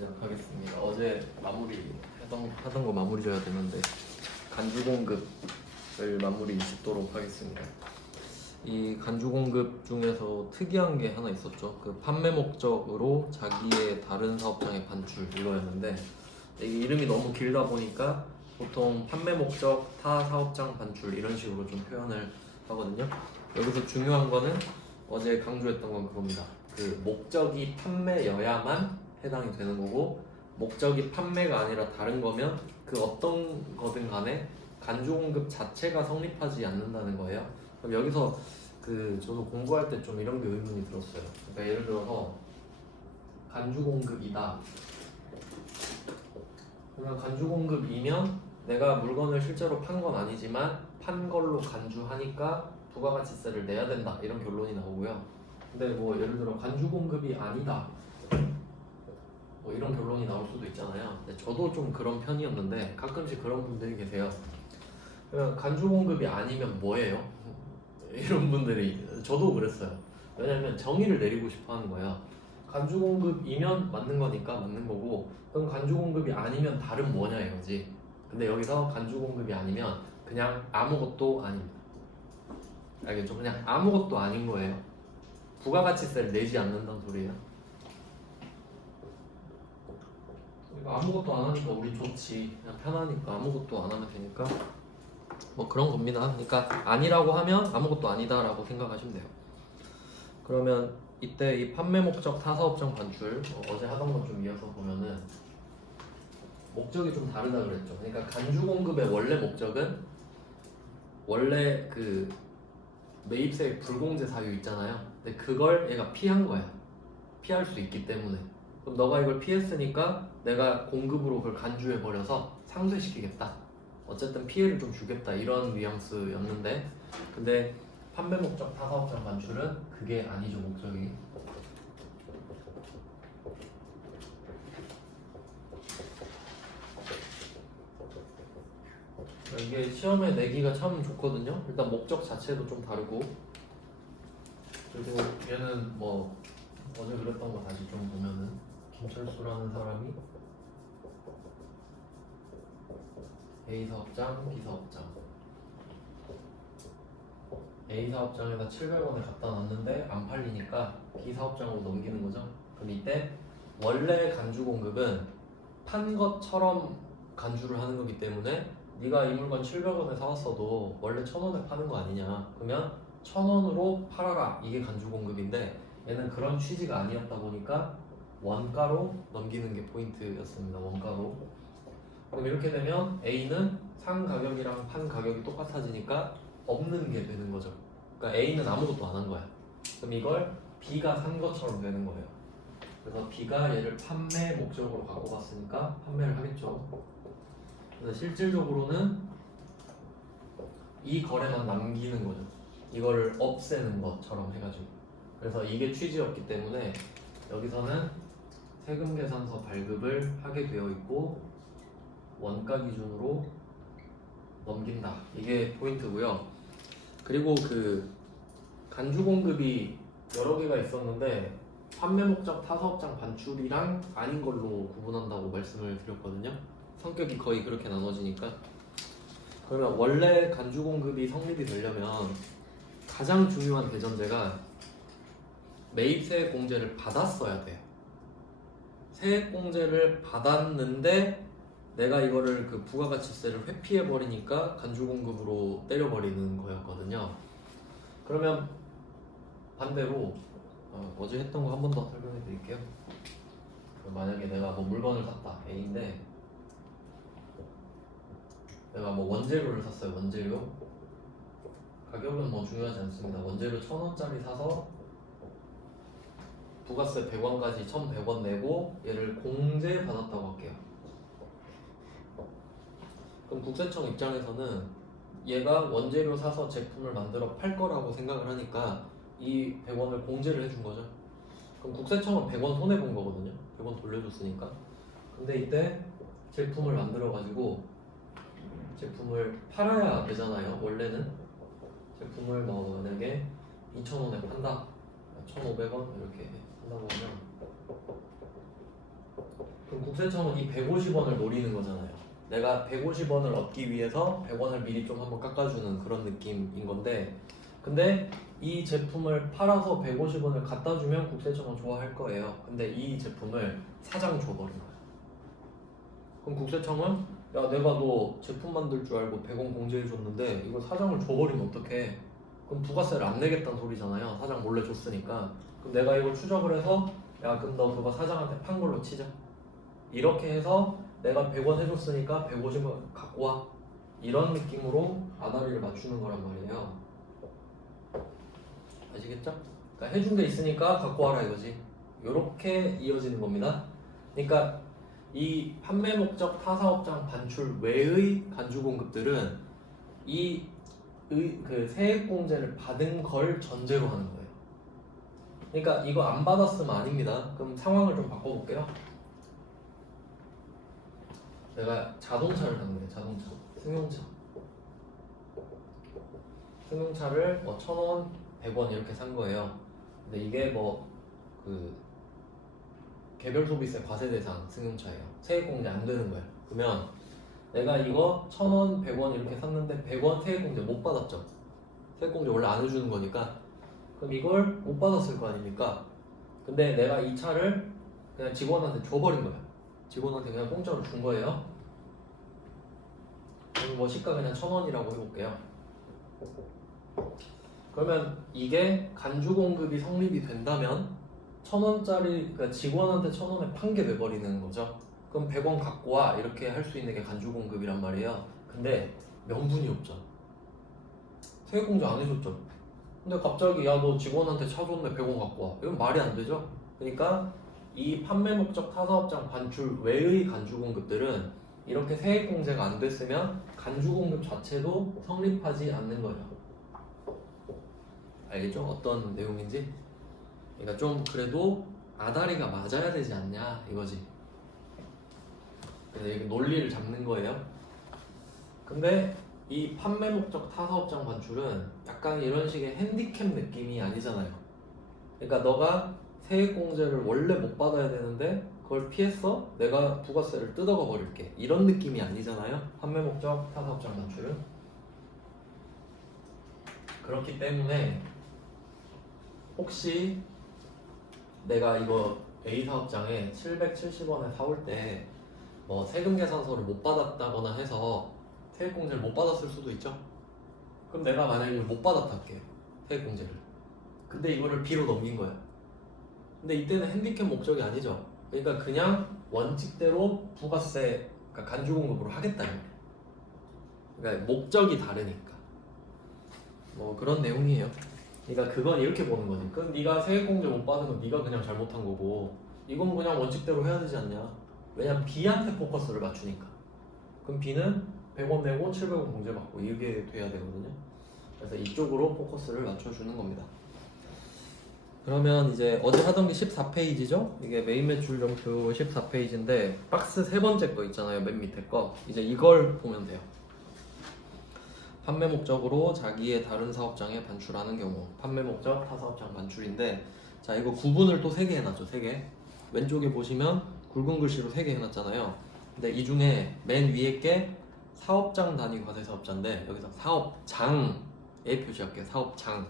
시작하겠습니다. 어제 하던 거 마무리 져야 되는데 간주 공급을 마무리 짓도록 하겠습니다. 이 간주 공급 중에서 특이한 게 하나 있었죠. 그 판매 목적으로 자기의 다른 사업장에 반출 이거였는데 이게 이름이 너무 길다 보니까 보통 판매 목적 타 사업장 반출 이런 식으로 좀 표현을 하거든요. 여기서 중요한 거는 어제 강조했던 건 그겁니다. 그 목적이 판매여야만 해당이 되는 거고, 목적이 판매가 아니라 다른 거면 그 어떤 거든 간에 간주 공급 자체가 성립하지 않는다는 거예요. 그럼 여기서 저도 공부할 때 좀 이런 게 의문이 들었어요. 그러니까 예를 들어서 간주 공급이다. 그러면 간주 공급이면 내가 물건을 실제로 판 건 아니지만 판 걸로 간주하니까 부가가치세를 내야 된다 이런 결론이 나오고요. 근데 뭐 예를 들어 간주 공급이 아니다 뭐 이런 결론이 나올 수도 있잖아요. 근데 저도 좀 그런 편이었는데 가끔씩 그런 분들이 계세요. 그냥 간주 공급이 아니면 뭐예요? 이런 분들이, 저도 그랬어요. 왜냐면 정의를 내리고 싶어 하는 거예요. 간주 공급이면 맞는 거니까 맞는 거고, 그럼 간주 공급이 아니면 다른 뭐냐 이거지. 근데 여기서 간주 공급이 아니면 그냥 아무것도 아닙니다. 알겠죠? 그냥 아무것도 아닌 거예요. 부가가치세를 내지 않는다는 소리예요. 그러니까 아무것도 안 하니까 우리 좋지. 그냥 편하니까 아무것도 안 하면 되니까 뭐 그런 겁니다. 그러니까 아니라고 하면 아무것도 아니다라고 생각하시면 돼요. 그러면 이때 이 판매 목적 타사업장 반출 어제 하던 것 좀 이어서 보면은 목적이 좀 다르다 그랬죠. 그러니까 간주 공급의 원래 목적은 원래 그 매입세 불공제 사유 있잖아요. 근데 그걸 얘가 피한 거야. 피할 수 있기 때문에. 그럼 너가 이걸 피했으니까 내가 공급으로 그걸 간주해 버려서 상쇄시키겠다. 어쨌든 피해를 좀 주겠다 이런 뉘앙스였는데, 근데 판매 목적 타사업장 반출은 그게 아니죠. 목적이 이게 시험에 내기가 참 좋거든요. 일단 목적 자체도 좀 다르고, 그리고 얘는 뭐 어제 그랬던 거 다시 좀 보면은 김철수라는 사람이 A 사업장, B 사업장, A 사업장에다 700원에 갖다 놨는데 안 팔리니까 B 사업장으로 넘기는 거죠. 그럼 이때 원래 간주 공급은 판 것처럼 간주를 하는 거기 때문에 네가 이 물건 700원에 사왔어도 원래 1000원에 파는 거 아니냐. 그러면 1000원으로 팔아라. 이게 간주 공급인데 얘는 그런 취지가 아니었다 보니까 원가로 넘기는 게 포인트였습니다. 원가로. 그럼 이렇게 되면 A는 상 가격이랑 판 가격이 똑같아지니까 없는 게 되는 거죠. 그러니까 A는 아무것도 안 한 거야. 그럼 이걸 B가 산 것처럼 되는 거예요. 그래서 B가 얘를 판매 목적으로 갖고 갔으니까 판매를 하겠죠. 그래서 실질적으로는 이 거래만 남기는 거죠. 이거를 없애는 것처럼 해가지고. 그래서 이게 취지였기 때문에 여기서는 세금 계산서 발급을 하게 되어 있고 원가 기준으로 넘긴다. 이게 포인트고요. 그리고 간주 공급이 여러 개가 있었는데 판매 목적 타사업장 반출이랑 아닌 걸로 구분한다고 말씀을 드렸거든요. 성격이 거의 그렇게 나눠지니까. 그러면 원래 간주 공급이 성립이 되려면 가장 중요한 대전제가 매입세액 공제를 받았어야 돼요. 세액 공제를 받았는데 내가 이거를 부가가치세를 회피해 버리니까 간주 공급으로 때려버리는 거였거든요. 그러면 반대로 어제 했던 거 한 번 더 설명해 드릴게요. 만약에 내가 뭐 물건을 샀다 A인데 내가 뭐 원재료를 샀어요. 원재료 가격은 뭐 중요하지 않습니다. 원재료 1000원짜리 사서 부가세 100원까지 1100원 내고 얘를 공제 받았다고 할게요. 그럼 국세청 입장에서는 얘가 원재료 사서 제품을 만들어 팔 거라고 생각을 하니까 이 100원을 공제를 해준 거죠. 그럼 국세청은 100원 손해본 거거든요. 100원 돌려줬으니까. 근데 이때 제품을 만들어 가지고 제품을 팔아야 되잖아요. 원래는 제품을 뭐 만약에 2,000원에 판다, 1,500원 이렇게 한다고 하면 그럼 국세청은 이 150원을 노리는 거잖아요. 내가 150원을 얻기 위해서 100원을 미리 좀 한번 깎아주는 그런 느낌인 건데, 근데 이 제품을 팔아서 150원을 갖다 주면 국세청은 좋아할 거예요. 근데 이 제품을 사장 줘버린 거예요. 그럼 국세청은 야, 내가 너 제품 만들 줄 알고 100원 공제해 줬는데 이거 사장을 줘버리면 어떡해? 그럼 부가세를 안 내겠다는 소리잖아요. 사장 몰래 줬으니까. 그럼 내가 이걸 추적을 해서 야, 그럼 너 그거 사장한테 판 걸로 치자. 이렇게 해서 내가 100원 해줬으니까 150원 갖고 와. 이런 느낌으로 아다리를 맞추는 거란 말이에요. 아시겠죠? 그러니까 해준 게 있으니까 갖고 와라 이거지. 이렇게 이어지는 겁니다. 그러니까 이 판매 목적 타사업장 반출 외의 간주 공급들은 그 세액공제를 받은 걸 전제로 하는 거예요. 그러니까 이거 안 받았으면 아닙니다. 그럼 상황을 좀 바꿔볼게요. 내가 자동차를 산 거예요. 자동차, 승용차를 뭐 1,000원, 100원 이렇게 산 거예요. 근데 이게 뭐 그 개별 소비세 과세 대상 승용차예요. 세액공제 안 되는 거예요. 그러면 내가 이거 1,000원, 100원 이렇게 샀는데 100원 세액공제 못 받았죠. 세액공제 원래 안 해주는 거니까. 그럼 이걸 못 받았을 거 아닙니까? 근데 내가 이 차를 그냥 직원한테 줘버린 거예요. 직원한테 그냥 공짜로 준 거예요. 그럼 뭐 시가 그냥 1,000원이라고 해볼게요. 그러면 이게 간주 공급이 성립이 된다면 1,000원짜리, 그러니까 직원한테 1,000원에 판 게 돼버리는 거죠. 그럼 100원 갖고 와 이렇게 할 수 있는 게 간주 공급이란 말이에요. 근데 명분이 없죠. 세액공제 안 해줬죠. 근데 갑자기 야, 너 직원한테 차 줬네 100원 갖고 와. 이건 말이 안 되죠. 그러니까 이 판매 목적 타사업장 반출 외의 간주 공급들은 이렇게 세액공제가 안 됐으면 간주 공급 자체도 성립하지 않는 거예요. 알겠죠? 어떤 내용인지? 그러니까 좀 그래도 아다리가 맞아야 되지 않냐 이거지. 그래서 이게 논리를 잡는 거예요. 근데 이 판매 목적 타사업장 반출은 약간 이런 식의 핸디캡 느낌이 아니잖아요. 그러니까 너가 세액공제를 원래 못 받아야 되는데 그걸 피했어? 내가 부가세를 뜯어가 버릴게. 이런 느낌이 아니잖아요. 판매 목적 타사업장 반출은. 그렇기 때문에 혹시 내가 이거 A 사업장에 770원에 사올 때 뭐 세금 계산서를 못 받았다거나 해서 세액공제를 못 받았을 수도 있죠. 그럼 내가 만약에 이걸 못 받았다 할게요. 세액공제를. 근데 이거를 B로 넘긴 거야. 근데 이때는 핸디캡 목적이 아니죠. 그러니까 그냥 원칙대로 부가세, 그러니까 간주공급으로 하겠다. 그러니까 목적이 다르니까. 뭐 그런 내용이에요. 그러니까 그건 이렇게 보는 거지. 그럼 네가 세액공제 못 받은 건 네가 그냥 잘못한 거고, 이건 그냥 원칙대로 해야 되지 않냐. 왜냐면 B한테 포커스를 맞추니까. 그럼 B는 100원 내고 700원 공제받고 이게 돼야 되거든요. 그래서 이쪽으로 포커스를 맞춰주는 겁니다. 그러면 이제 어제 하던 게 14페이지죠? 이게 메인 매출점표 14페이지인데 박스 세 번째 거 있잖아요. 맨 밑에 거. 이제 이걸 보면 돼요. 판매 목적으로 자기의 다른 사업장에 반출하는 경우. 판매 목적 타사업장 반출인데, 자 이거 구분을 또 3개 해놨죠. 3개. 왼쪽에 보시면 굵은 글씨로 3개 해놨잖아요. 근데 이 중에 맨 위에 게 사업장 단위 과세사업자인데 여기서 사업장에 표시할게요. 사업장.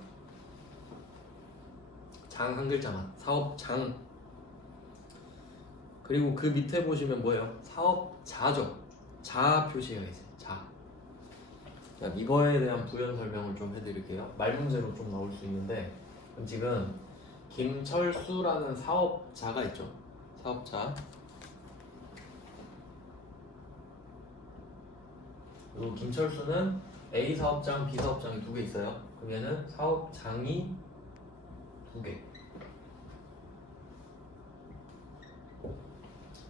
장 한 글자만. 사업장. 그리고 그 밑에 보시면 뭐예요? 사업자죠. 자 표시해야지. 자. 자, 이거에 대한 부연 설명을 좀 해드릴게요. 말 문제로 좀 나올 수 있는데, 그럼 지금 김철수라는 사업자가 있죠. 사업자. 그리고 김철수는 A 사업장, B 사업장이 2개 있어요. 그럼 얘는 사업장이 2개.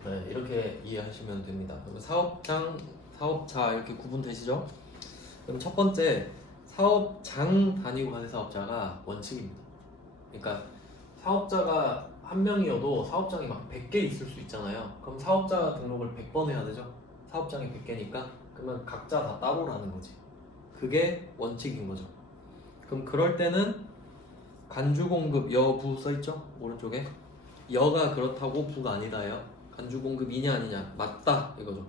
네, 이렇게 이해하시면 됩니다. 그럼 사업장, 사업자 이렇게 구분되시죠? 그럼 첫 번째, 사업장 단위 과세사업자가 원칙입니다. 그러니까 사업자가 한 명이어도 사업장이 막 100개 있을 수 있잖아요. 그럼 사업자 등록을 100번 해야 되죠. 사업장이 100개니까 그러면 각자 다 따로라는 거지. 그게 원칙인 거죠. 그럼 그럴 때는 간주공급 여부 써있죠? 오른쪽에 여가 그렇다고 부가 아니다예요. 간주 공급이냐 아니냐 맞다 이거죠.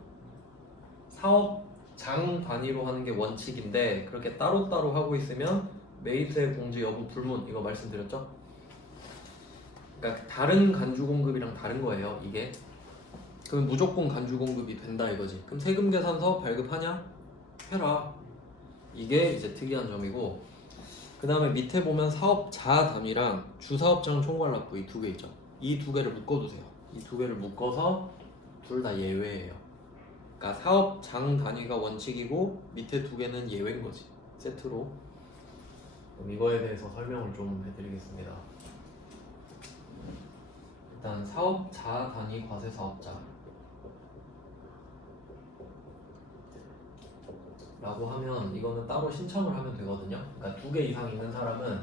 사업장 단위로 하는 게 원칙인데 그렇게 따로따로 하고 있으면 매입세 공지 여부 불문 이거 말씀드렸죠. 그러니까 다른 간주 공급이랑 다른 거예요 이게. 그럼 무조건 간주 공급이 된다 이거지. 그럼 세금 계산서 발급하냐? 해라. 이게 이제 특이한 점이고, 그 다음에 밑에 보면 사업자 단위랑 주사업장 총괄납부 이 두 개 있죠. 이 두 개를 묶어두세요. 이 두 개를 묶어서 둘 다 예외예요. 그러니까 사업장 단위가 원칙이고 밑에 두 개는 예외인 거지. 세트로. 그럼 이거에 대해서 설명을 좀 해드리겠습니다. 일단 사업자 단위 과세사업자 라고 하면 이거는 따로 신청을 하면 되거든요. 그러니까 두 개 이상 있는 사람은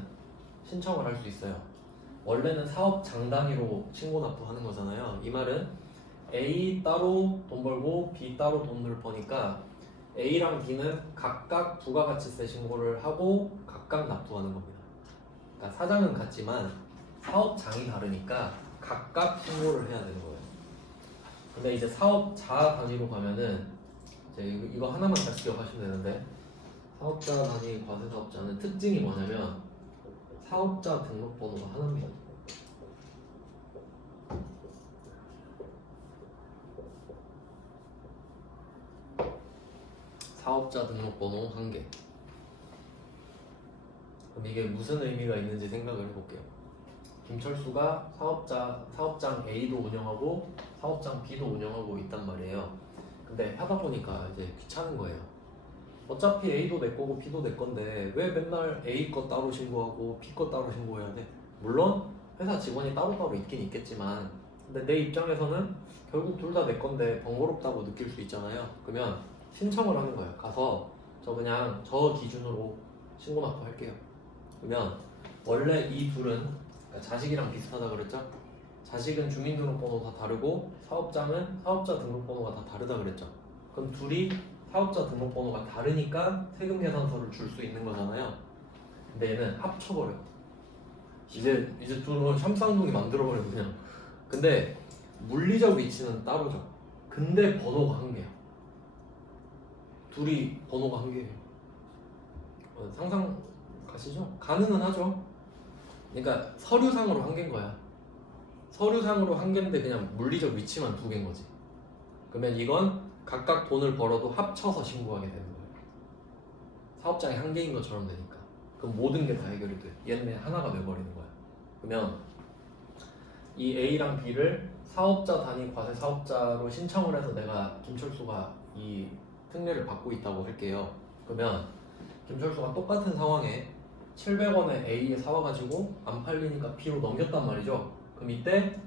신청을 할 수 있어요. 원래는 사업장 단위로 신고 납부하는 거잖아요. 이 말은 A 따로 돈 벌고 B 따로 돈을 버니까 A랑 B는 각각 부가가치세 신고를 하고 각각 납부하는 겁니다. 그러니까 사장은 같지만 사업장이 다르니까 각각 신고를 해야 되는 거예요. 근데 이제 사업자 단위로 가면은 이제 이거 하나만 잘 기억하시면 되는데, 사업자 단위 과세사업자는 특징이 뭐냐면 사업자 등록번호가 하나입니다. 사업자 등록번호 한 개. 그럼 이게 무슨 의미가 있는지 생각을 해볼게요. 김철수가 사업장 A도 운영하고 사업장 B도 운영하고 있단 말이에요. 근데 하다 보니까 이제 귀찮은 거예요. 어차피 A도 내 거고 B도 내 건데 왜 맨날 A 거 따로 신고하고 B 거 따로 신고해야 돼? 물론 회사 직원이 따로따로 있긴 있겠지만, 근데 내 입장에서는 결국 둘 다 내 건데 번거롭다고 느낄 수 있잖아요. 그러면 신청을 하는 거예요. 가서 저 그냥 저 기준으로 신고 납부할게요. 그러면 원래 이 둘은, 그러니까 자식이랑 비슷하다 그랬죠? 자식은 주민등록번호 다 다르고 사업장은 사업자 등록번호가 다 다르다 그랬죠? 그럼 둘이 사업자 등록번호가 다르니까 세금 계산서를 줄 수 있는 거잖아요. 근데 얘는 합쳐버려. 이제 둘은 샴쌍둥이 만들어버려 그냥. 근데 물리적 위치는 따로죠. 근데 번호가 한 개야. 둘이 번호가 한 개예요. 상상 가시죠? 가능은 하죠. 그러니까 서류상으로 한 개인 거야. 서류상으로 한 개인데 그냥 물리적 위치만 두 개인 거지. 그러면 이건 각각 돈을 벌어도 합쳐서 신고하게 되는 거예요. 사업장이 한 개인 것처럼 되니까. 그럼 모든 게 다 해결이 돼. 얘네 하나가 돼버리는 거야. 그러면 이 A랑 B를 사업자 단위 과세 사업자로 신청을 해서 내가 김철수가 이 특례를 받고 있다고 할게요. 그러면 김철수가 똑같은 상황에 700원에 A에 사와가지고 안 팔리니까 B로 넘겼단 말이죠. 그럼 이때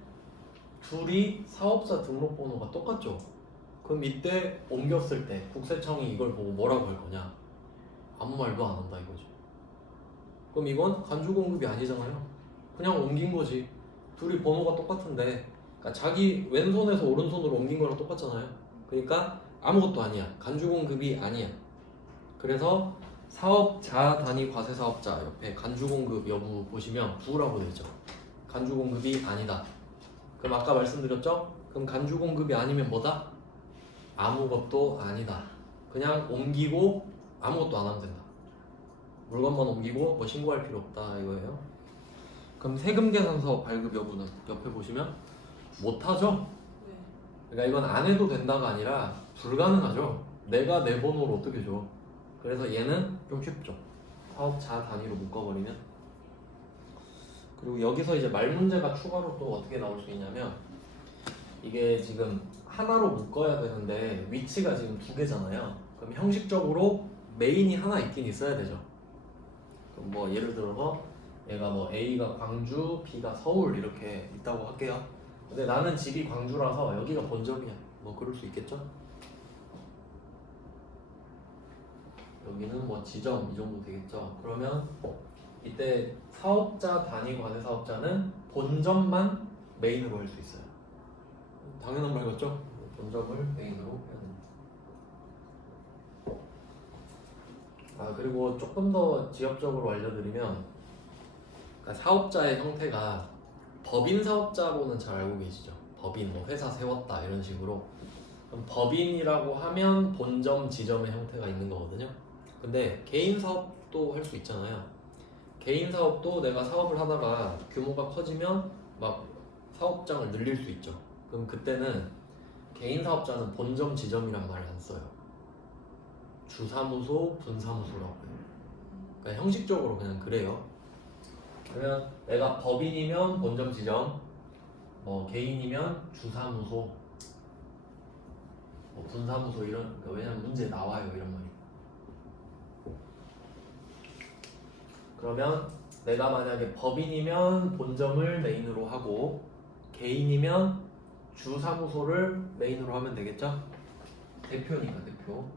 둘이 사업자 등록번호가 똑같죠. 그럼 이때 옮겼을 때 국세청이 이걸 보고 뭐라고 할 거냐? 아무 말도 안 한다 이거죠. 그럼 이건 간주 공급이 아니잖아요. 그냥 옮긴 거지. 둘이 번호가 똑같은데, 그러니까 자기 왼손에서 오른손으로 옮긴 거랑 똑같잖아요. 그러니까 아무것도 아니야. 간주 공급이 아니야. 그래서 사업자 단위 과세사업자 옆에 간주 공급 여부 보시면 부라고 되어 있죠. 간주 공급이 아니다. 그럼 아까 말씀드렸죠? 그럼 간주 공급이 아니면 뭐다? 아무것도 아니다. 그냥 옮기고 아무것도 안 하면 된다. 물건만 옮기고 뭐 신고할 필요 없다 이거예요. 그럼 세금 계산서 발급 여부는 옆에 보시면 못하죠? 그러니까 이건 안 해도 된다가 아니라 불가능하죠. 내가 내 번호를 어떻게 줘? 그래서 얘는 좀 쉽죠. 사업자 단위로 묶어버리면. 그리고 여기서 이제 말 문제가 추가로 또 어떻게 나올 수 있냐면, 이게 지금 하나로 묶어야 되는데 위치가 지금 두 개잖아요. 그럼 형식적으로 메인이 하나 있긴 있어야 되죠. 그럼 뭐 예를 들어서 얘가 뭐 A가 광주, B가 서울 이렇게 있다고 할게요. 근데 나는 집이 광주라서 여기가 본점이야. 뭐 그럴 수 있겠죠? 여기는 뭐 지점 이 정도 되겠죠. 그러면 이때 사업자 단위 과세사업자는 본점만 메인으로 할 수 있어요. 당연한 말 같죠? 본점을 메인으로 해야 됩니다. 그리고 조금 더 지역적으로 알려드리면, 그러니까 사업자의 형태가 법인 사업자로는 잘 알고 계시죠? 법인, 뭐 회사 세웠다 이런 식으로. 그럼 법인이라고 하면 본점, 지점의 형태가 있는 거거든요. 근데 개인 사업도 할 수 있잖아요. 개인 사업도 내가 사업을 하다가 규모가 커지면 막 사업장을 늘릴 수 있죠. 그럼 그때는 개인 사업자는 본점, 지점이란 말을 안 써요. 주사무소, 분사무소라고 해요. 그러니까 형식적으로 그냥 그래요. 그러면 내가 법인이면 본점, 지점, 뭐 개인이면 주사무소, 뭐 분사무소 이런. 그러니까 왜냐면 문제에 나와요 이런 말이. 그러면 내가 만약에 법인이면 본점을 메인으로 하고 개인이면 주사무소를 메인으로 하면 되겠죠? 대표니까 대표.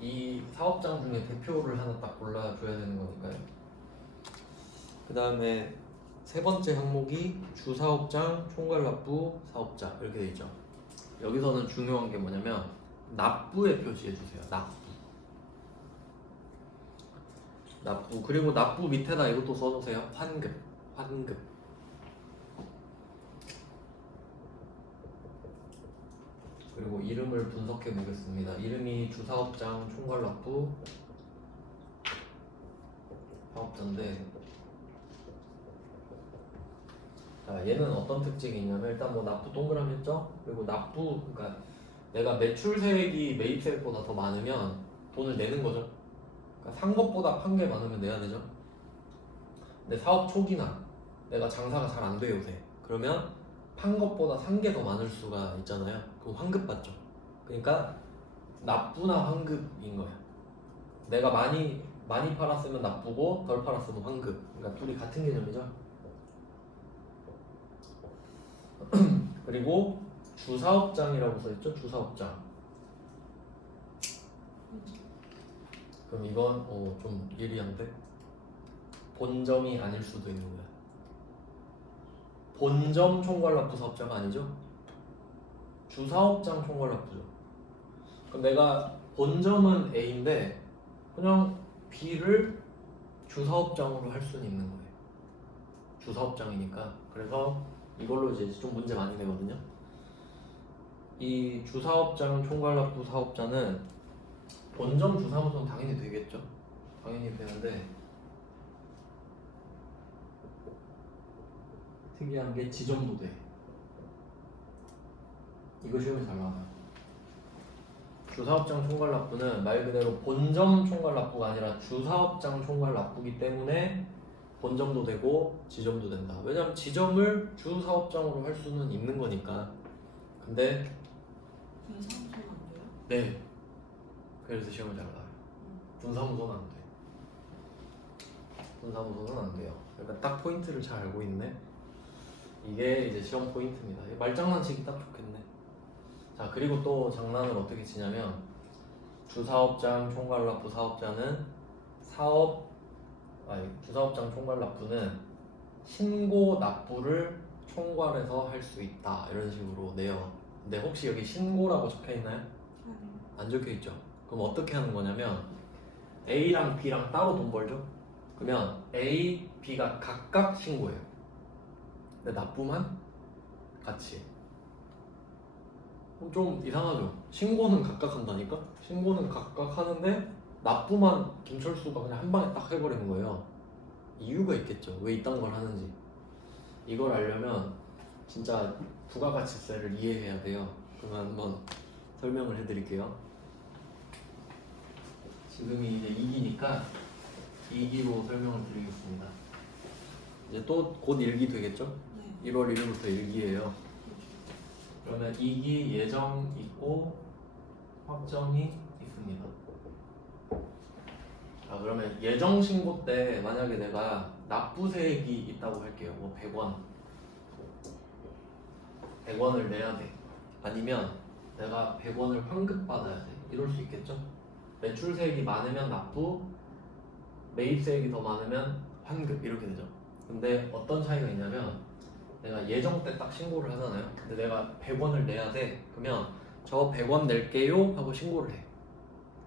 이 사업장 중에 대표를 하나 딱 골라줘야 되는 거니까요. 그 다음에 세 번째 항목이 주사업장, 총괄납부, 사업자 이렇게 돼 있죠. 여기서는 중요한 게 뭐냐면 납부에 표시해 주세요. 납부. 그리고 납부 밑에다 이것도 써주세요. 환급. 그리고 이름을 분석해 보겠습니다. 이름이 주사업장 총괄납부 사업자인데, 자 얘는 어떤 특징이 있냐면 일단 뭐 납부 동그라미 했죠. 그리고 납부, 그러니까 내가 매출세액이 매입세액보다 더 많으면 돈을 내는 거죠. 그러니까 산 것보다 판 게 많으면 내야 되죠. 근데 사업 초기나 내가 장사가 잘 안 돼요 요새. 그러면 판 것보다 산 게 더 많을 수가 있잖아요. 그럼 환급 받죠. 그러니까 납부나 환급인 거야. 내가 많이 팔았으면 납부고 덜 팔았으면 환급. 그러니까 둘이 같은 개념이죠. 그리고 주사업장이라고 써있죠. 주사업장. 그럼 이건 좀 예리한데 본점이 아닐 수도 있는 거야. 본점 총괄납부 사업자가 아니죠. 주사업장 총괄납부죠. 그럼 내가 본점은 A인데 그냥 B를 주사업장으로 할 수는 있는 거예요. 주사업장이니까. 그래서 이걸로 이제 좀 문제 많이 내거든요. 이 주사업장 총괄납부 사업자는 본점 주사무소는 당연히 되겠죠. 당연히 되는데 특이한 게 지점도 돼. 이거 시험에 잘 나와요. 주사업장 총괄납부는 말 그대로 본점 총괄납부가 아니라 주사업장 총괄납부기 때문에 본점도 되고 지점도 된다. 왜냐면 지점을 주사업장으로 할 수는 있는 거니까. 근데 분사무소는 안 돼요? 네. 그래서 시험을 잘 나와요. 분사무소는 안 돼. 분사무소는 안 돼요. 그러니까 딱 포인트를 잘 알고 있네. 이게 이제 시험 포인트입니다. 말장난치기 딱 좋겠네. 자, 그리고 또 장난을 어떻게 치냐면 주사업장 총괄납부 사업자는 주사업장 총괄납부는 신고 납부를 총괄해서 할 수 있다 이런 식으로 내요. 근데 혹시 여기 신고라고 적혀 있나요? 아니요. 안 적혀 있죠. 그럼 어떻게 하는 거냐면 A랑 B랑 따로 돈 벌죠. 그러면 A, B가 각각 신고해요. 근데 납부만 같이. 그럼 좀 이상하죠. 신고는 각각 한다니까? 신고는 각각 하는데 납부만 김철수가 그냥 한 방에 딱 해버리는 거예요. 이유가 있겠죠. 왜 이딴 걸 하는지. 이걸 알려면 진짜 부가가치세를 이해해야 돼요. 그러면 한번 설명을 해드릴게요. 지금이 이제 2기니까 2기로 설명을 드리겠습니다. 이제 또 곧 1기 되겠죠? 네. 1월 1일부터 1기예요. 그러면 2기 예정 있고 확정이 있습니다. 자, 그러면 예정 신고 때 만약에 내가 납부세액이 있다고 할게요. 뭐 100원을 내야 돼. 아니면 내가 100원을 환급받아야 돼. 이럴 수 있겠죠? 매출세액이 많으면 납부, 매입세액이 더 많으면 환급 이렇게 되죠. 근데 어떤 차이가 있냐면 내가 예정 때 딱 신고를 하잖아요. 근데 내가 100원을 내야 돼. 그러면 저 100원 낼게요 하고 신고를 해.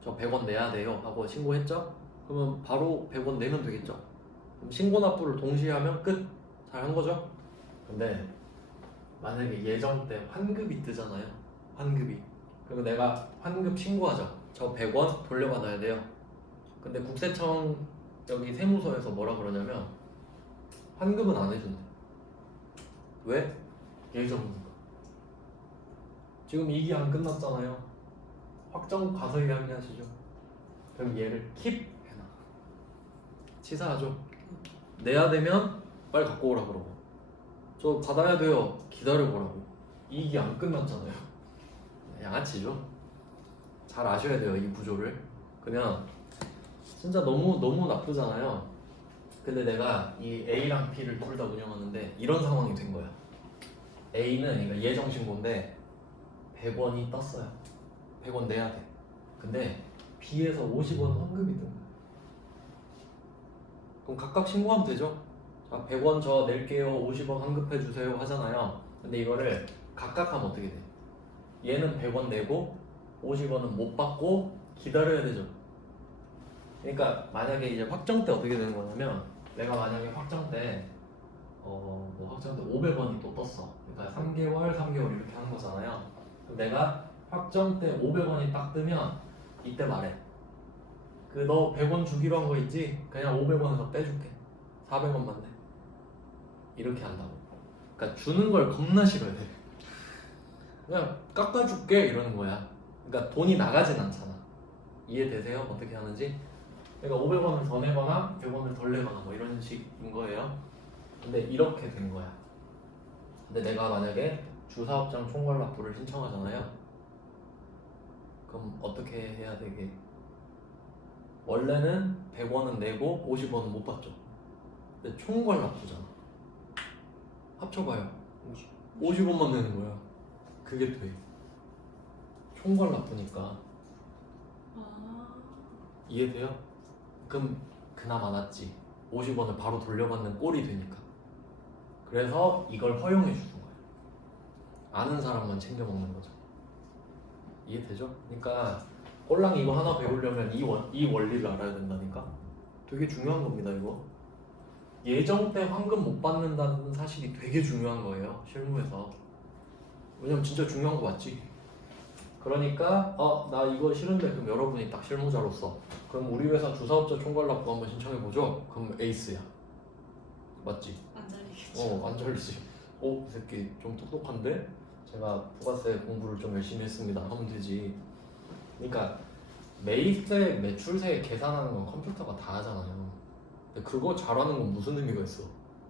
저 100원 내야 돼요 하고 신고했죠? 그러면 바로 100원 내면 되겠죠? 그럼 신고 납부를 동시에 하면 끝. 잘 한 거죠? 근데 만약에 예정 때 환급이 뜨잖아요. 환급이. 그리고 내가 환급 신고하죠. 저 100원 돌려받아야 돼요. 근데 국세청 여기 세무서에서 뭐라 그러냐면 환급은 안 해준대. 왜? 예정이니까. 지금 이기 안 끝났잖아요. 확정 가서 이야기하시죠. 그럼 얘를 킵 해놔. 치사하죠. 내야 되면 빨리 갖고 오라 그러고, 저 받아야 돼요 기다려보라고. 이익이 안 끝났잖아요. 양아치죠. 잘 아셔야 돼요 이 구조를. 그냥 진짜 너무 나쁘잖아요. 근데 내가 이 A랑 B를 둘 다 운영하는데 이런 상황이 된 거야. A는 그러니까 예정 신고인데 100원이 떴어요. 100원 내야 돼. 근데 B에서 50원 환급이 뜬 거야. 그럼 각각 신고하면 되죠. 자, 100원 저 낼게요, 50원 환급해 주세요 하잖아요. 근데 이거를 각각 하면 어떻게 돼? 얘는 100원 내고 50원은 못 받고 기다려야 되죠. 그러니까 만약에 이제 확정 때 어떻게 되는 거냐면, 내가 만약에 확정 때 뭐 확정 때 500원이 또 떴어. 그러니까 3개월 이렇게 하는 거잖아요. 그럼 내가 확정 때 500원이 딱 뜨면 이때 말해. 그 너 100원 주기로 한 거 있지? 그냥 500원에서 빼줄게. 400원만 내. 이렇게 한다고. 그러니까 주는 걸 겁나 싫어해. 그냥 깎아줄게 이러는 거야. 그러니까 돈이 나가진 않잖아. 이해되세요? 어떻게 하는지? 그러니까 500원을 더 내거나 100원을 덜 내거나 뭐 이런 식인 거예요. 근데 이렇게 된 거야. 근데 내가 만약에 주사업장 총괄납부를 신청하잖아요. 그럼 어떻게 해야 되게? 원래는 100원은 내고 50원은 못 받죠. 근데 총괄납부잖아. 합쳐봐요. 50원만 내는 거야. 그게 돼. 총괄납부니까. 아, 이해돼요? 그럼 그나마 낫지. 50원을 바로 돌려받는 꼴이 되니까. 그래서 이걸 허용해 주는 거예요. 아는 사람만 챙겨 먹는 거죠. 이해되죠? 그러니까 꼴랑 이거 하나 배우려면 이 원리를 알아야 된다니까. 되게 중요한 겁니다 이거. 예정 때 환급 못 받는다는 사실이 되게 중요한 거예요 실무에서. 왜냐면 진짜 중요한 거 맞지? 그러니까 나 이거 싫은데, 그럼 여러분이 딱 실무자로서 그럼 우리 회사 주사업자 총괄납부 한번 신청해보죠? 그럼 에이스야. 맞지? 안 잘리겠죠. 안 잘리지. 이 새끼 좀 똑똑한데? 제가 부가세 공부를 좀 열심히 했습니다 하면 되지. 그러니까 매입세, 매출세 계산하는 건 컴퓨터가 다 하잖아요. 근데 그거 잘하는 건 무슨 의미가 있어?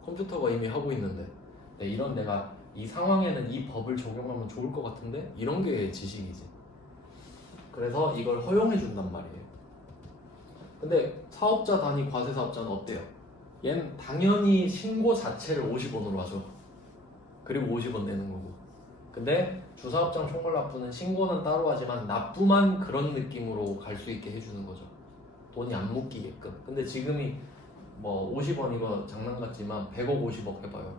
컴퓨터가 이미 하고 있는데. 근데 이런 내가 이 상황에는 이 법을 적용하면 좋을 것 같은데 이런 게 지식이지. 그래서 이걸 허용해 준단 말이에요. 근데 사업자 단위 과세사업자는 어때요? 얘는 당연히 신고 자체를 50원으로 하죠. 그리고 50원 내는 거고. 근데 주사업장 총괄납부는 신고는 따로 하지만 납부만 그런 느낌으로 갈 수 있게 해주는 거죠. 돈이 안 묶이게끔. 근데 지금이 뭐 50원 이거 장난 같지만 100억 50억 해봐요.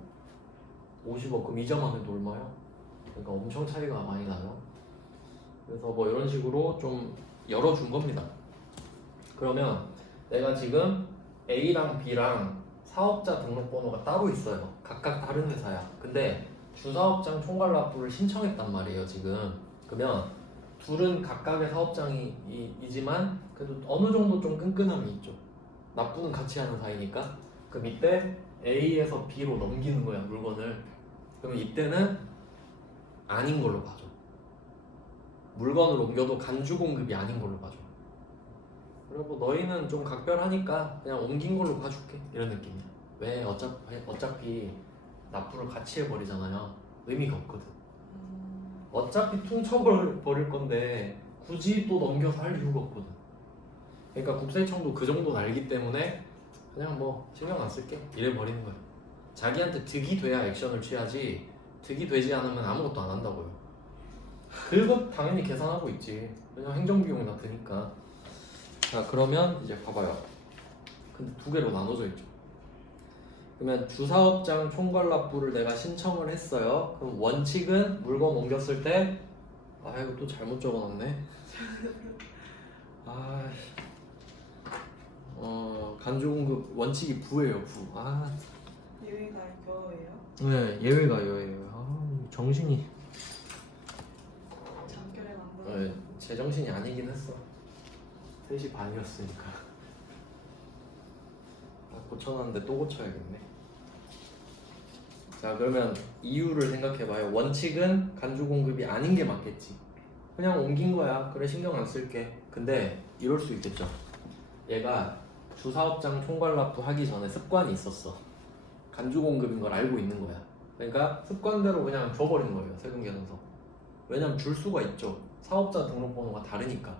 50억 그럼 이자만 해도 얼마요? 그러니까 엄청 차이가 많이 나요. 그래서 뭐 이런 식으로 좀 열어준 겁니다. 그러면 내가 지금 A랑 B랑 사업자 등록번호가 따로 있어요. 각각 다른 회사야. 근데 주사업장 총괄납부를 신청했단 말이에요 지금. 그러면 둘은 각각의 사업장이지만 그래도 어느 정도 좀 끈끈함이 있죠. 납부는 같이 하는 사이니까. 그럼 이때 A에서 B로 넘기는 거야 물건을. 그러면 이때는 아닌 걸로 봐줘. 물건을 옮겨도 간주 공급이 아닌 걸로 봐줘. 그리고 너희는 좀 각별하니까 그냥 옮긴 걸로 봐줄게 이런 느낌이야. 왜? 어차피 납부를 같이 해버리잖아요. 의미가 없거든. 어차피 퉁쳐버릴 건데 굳이 또 넘겨서 할 이유가 없거든. 그러니까 국세청도 그 정도는 알기 때문에 그냥 뭐 신경 안 쓸게 이래 버리는 거야. 자기한테 득이 돼야 액션을 취하지, 득이 되지 않으면 아무것도 안 한다고요. 그거 당연히 계산하고 있지. 왜냐면 행정비용이나 드니까. 자 그러면 이제 봐봐요. 근데 두 개로 나눠져 있죠. 그러면 주사업장 총괄납부를 내가 신청을 했어요. 그럼 원칙은 물건 옮겼을 때 이거 또 잘못 적어놨네. 간주공급 원칙이 부예요 부. 예외가 여예요? 네, 예외가 예외예요. 정신이 잠결에 만들어. 제 정신이 아니긴 했어. 3시 반이었으니까. 고쳐놨는데 또 고쳐야겠네. 자, 그러면 이유를 생각해봐요. 원칙은 간주 공급이 아닌 게 맞겠지. 그냥 옮긴 거야. 그래, 신경 안 쓸게. 근데 이럴 수 있겠죠. 얘가 주사업장 총괄납부 하기 전에 습관이 있었어. 간주 공급인 걸 알고 있는 거야. 그러니까 습관대로 그냥 줘버린 거예요. 세금 계산서. 왜냐면 줄 수가 있죠. 사업자 등록번호가 다르니까.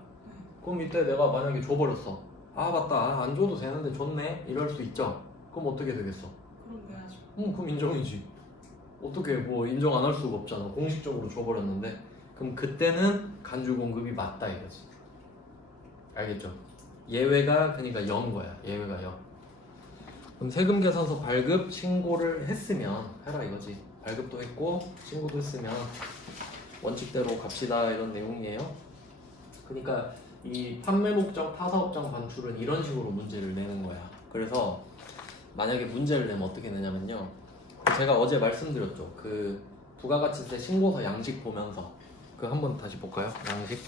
그럼 이때 내가 만약에 줘버렸어. 아 맞다, 안 줘도 되는데 줬네, 이럴 수 있죠. 그럼 어떻게 되겠어? 그럼 내야죠. 그럼 인정이지. 어떻게 뭐 인정 안 할 수가 없잖아. 공식적으로 줘버렸는데. 그럼 그때는 간주 공급이 맞다 이거지. 알겠죠? 예외가 그러니까 0인 거야. 예외가 0. 그럼 세금 계산서 발급 신고를 했으면 해라 이거지. 발급도 했고 신고도 했으면 원칙대로 갑시다 이런 내용이에요. 그러니까 이 판매 목적 타사업장 반출은 이런 식으로 문제를 내는 거야. 그래서 만약에 문제를 내면 어떻게 내냐면요. 제가 어제 말씀드렸죠. 그 부가가치세 신고서 양식 보면서 그 한번 다시 볼까요? 양식.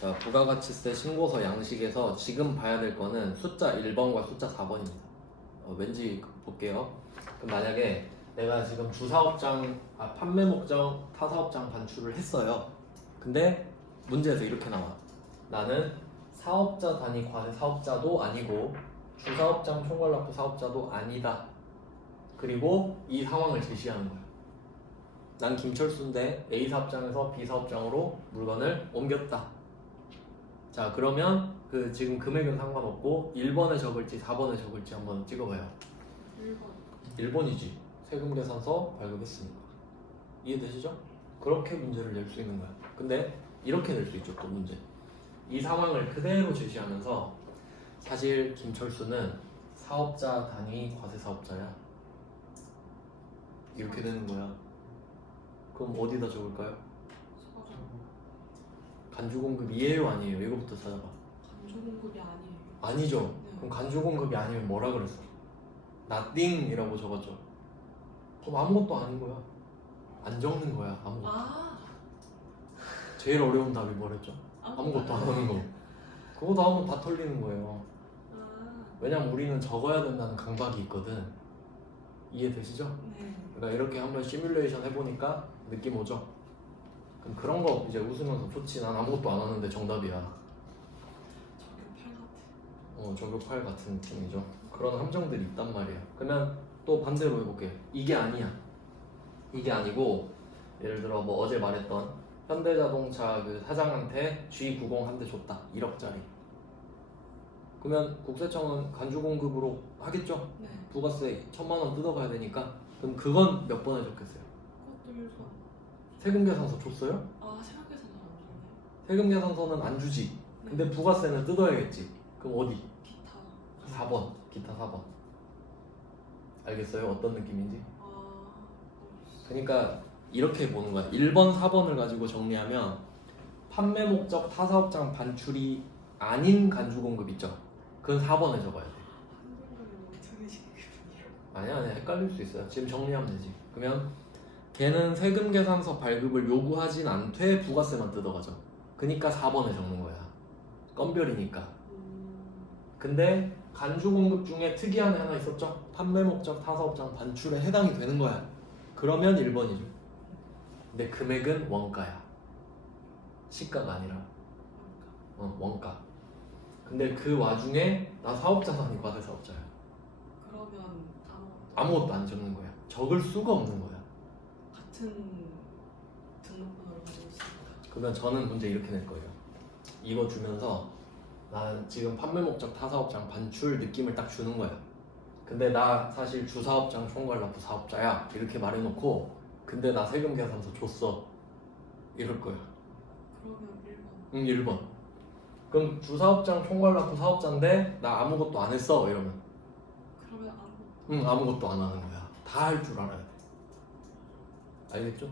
자, 부가가치세 신고서 양식에서 지금 봐야 될 거는 숫자 1번과 숫자 4번입니다. 왠지 볼게요. 그럼 만약에 내가 지금 주사업장, 판매 목적 타사업장 반출을 했어요. 근데 문제에서 이렇게 나와. 나는 사업자 단위 과세 사업자도 아니고 주사업장 총괄납부 사업자도 아니다. 그리고 이 상황을 제시하는 거야. 난 김철수인데 A 사업장에서 B 사업장으로 물건을 옮겼다. 자, 그러면 그 지금 금액은 상관없고 1번에 적을지 4번에 적을지 한번 찍어봐요. 1번. 1번이지. 세금 계산서 발급했으니까. 이해되시죠? 그렇게 문제를 낼 수 있는 거야. 근데 이렇게 낼 수 있죠, 또 문제. 이 상황을 그대로 제시하면서 사실 김철수는 사업자 단위 과세 사업자야. 이렇게 되는 거야. 그럼 어디다 적을까요? 서점. 간주 공급이에요, 아니에요? 이거부터 찾아봐. 간주 공급이 아니에요. 아니죠. 네. 그럼 간주 공급이 아니면 뭐라 그랬어? nothing이라고 적었죠. 그럼 아무것도 아닌 거야. 안 적는 거야, 아무것도. 아. 제일 어려운 답이 뭐랬죠? 아무것도 안 하는 거. 그거 다 하면 다 털리는 거예요. 아. 왜냐면 우리는 적어야 된다는 강박이 있거든. 이해되시죠? 네. 그러니까 이렇게 한번 시뮬레이션 해보니까 느낌 오죠? 그럼 그런 거 이제 웃으면서 좋지. 난 아무것도 안 하는데 정답이야. 저격팔 같아. 저격팔 같은 느낌이죠. 그런 함정들이 있단 말이야. 그러면 또 반대로 해볼게. 이게 아니야. 이게 아니고 예를 들어 뭐 어제 말했던 현대자동차 그 사장한테 G90 한 대 줬다. 1억짜리. 그러면 국세청은 간주 공급으로 하겠죠? 네. 부가세 1,000만 원 뜯어가야 되니까. 그럼 그건 몇 번에 적겠어요? 그것도 1번. 세금 계산서 줬어요? 아, 생각해서는 안 좋네. 세금 계산서는 안 주지. 근데 부가세는 뜯어야겠지. 그럼 어디? 기타. 4번. 기타 4번. 알겠어요? 어떤 느낌인지? 아. 그러니까 이렇게 보는 거야. 1번, 4번을 가지고 정리하면 판매 목적 타사업장 반출이 아닌 간주 공급 있죠? 그건 4번에 적어야 돼. 한국어를 어떻게 시키냐. 아니야, 헷갈릴 수 있어요. 지금 정리하면 되지. 그러면 걔는 세금 계산서 발급을 요구하진 않되 부가세만 뜯어가죠. 그러니까 4번에 적는 거야. 건별이니까. 근데 간주 공급 중에 특이한 애 하나 있었죠? 판매 목적 타사업장 반출에 해당이 되는 거야. 그러면 1번이죠. 근데 금액은 원가야. 시가가 아니라 원가. 근데 그 와중에 나 사업자도 아니고 과세 사업자야. 그러면 아무것도 안 적는 거야. 적을 수가 없는 거야. 같은 등록번호를 가지고 있습니다. 그러면 저는 문제 이렇게 낼 거예요. 이거 주면서 난 지금 판매 목적 타사업장 반출 느낌을 딱 주는 거야. 근데 나 사실 주사업장 총괄납부 사업자야 이렇게 말해놓고 근데 나 세금 계산서 줬어 이럴 거야. 그러면 1번. 응, 1번. 그럼 주사업장 총괄납부 사업자인데 나 아무것도 안 했어 이러면 그러면 아무. 응, 아무것도 안 하는 거야. 다 할 줄 알아야 돼. 알겠죠?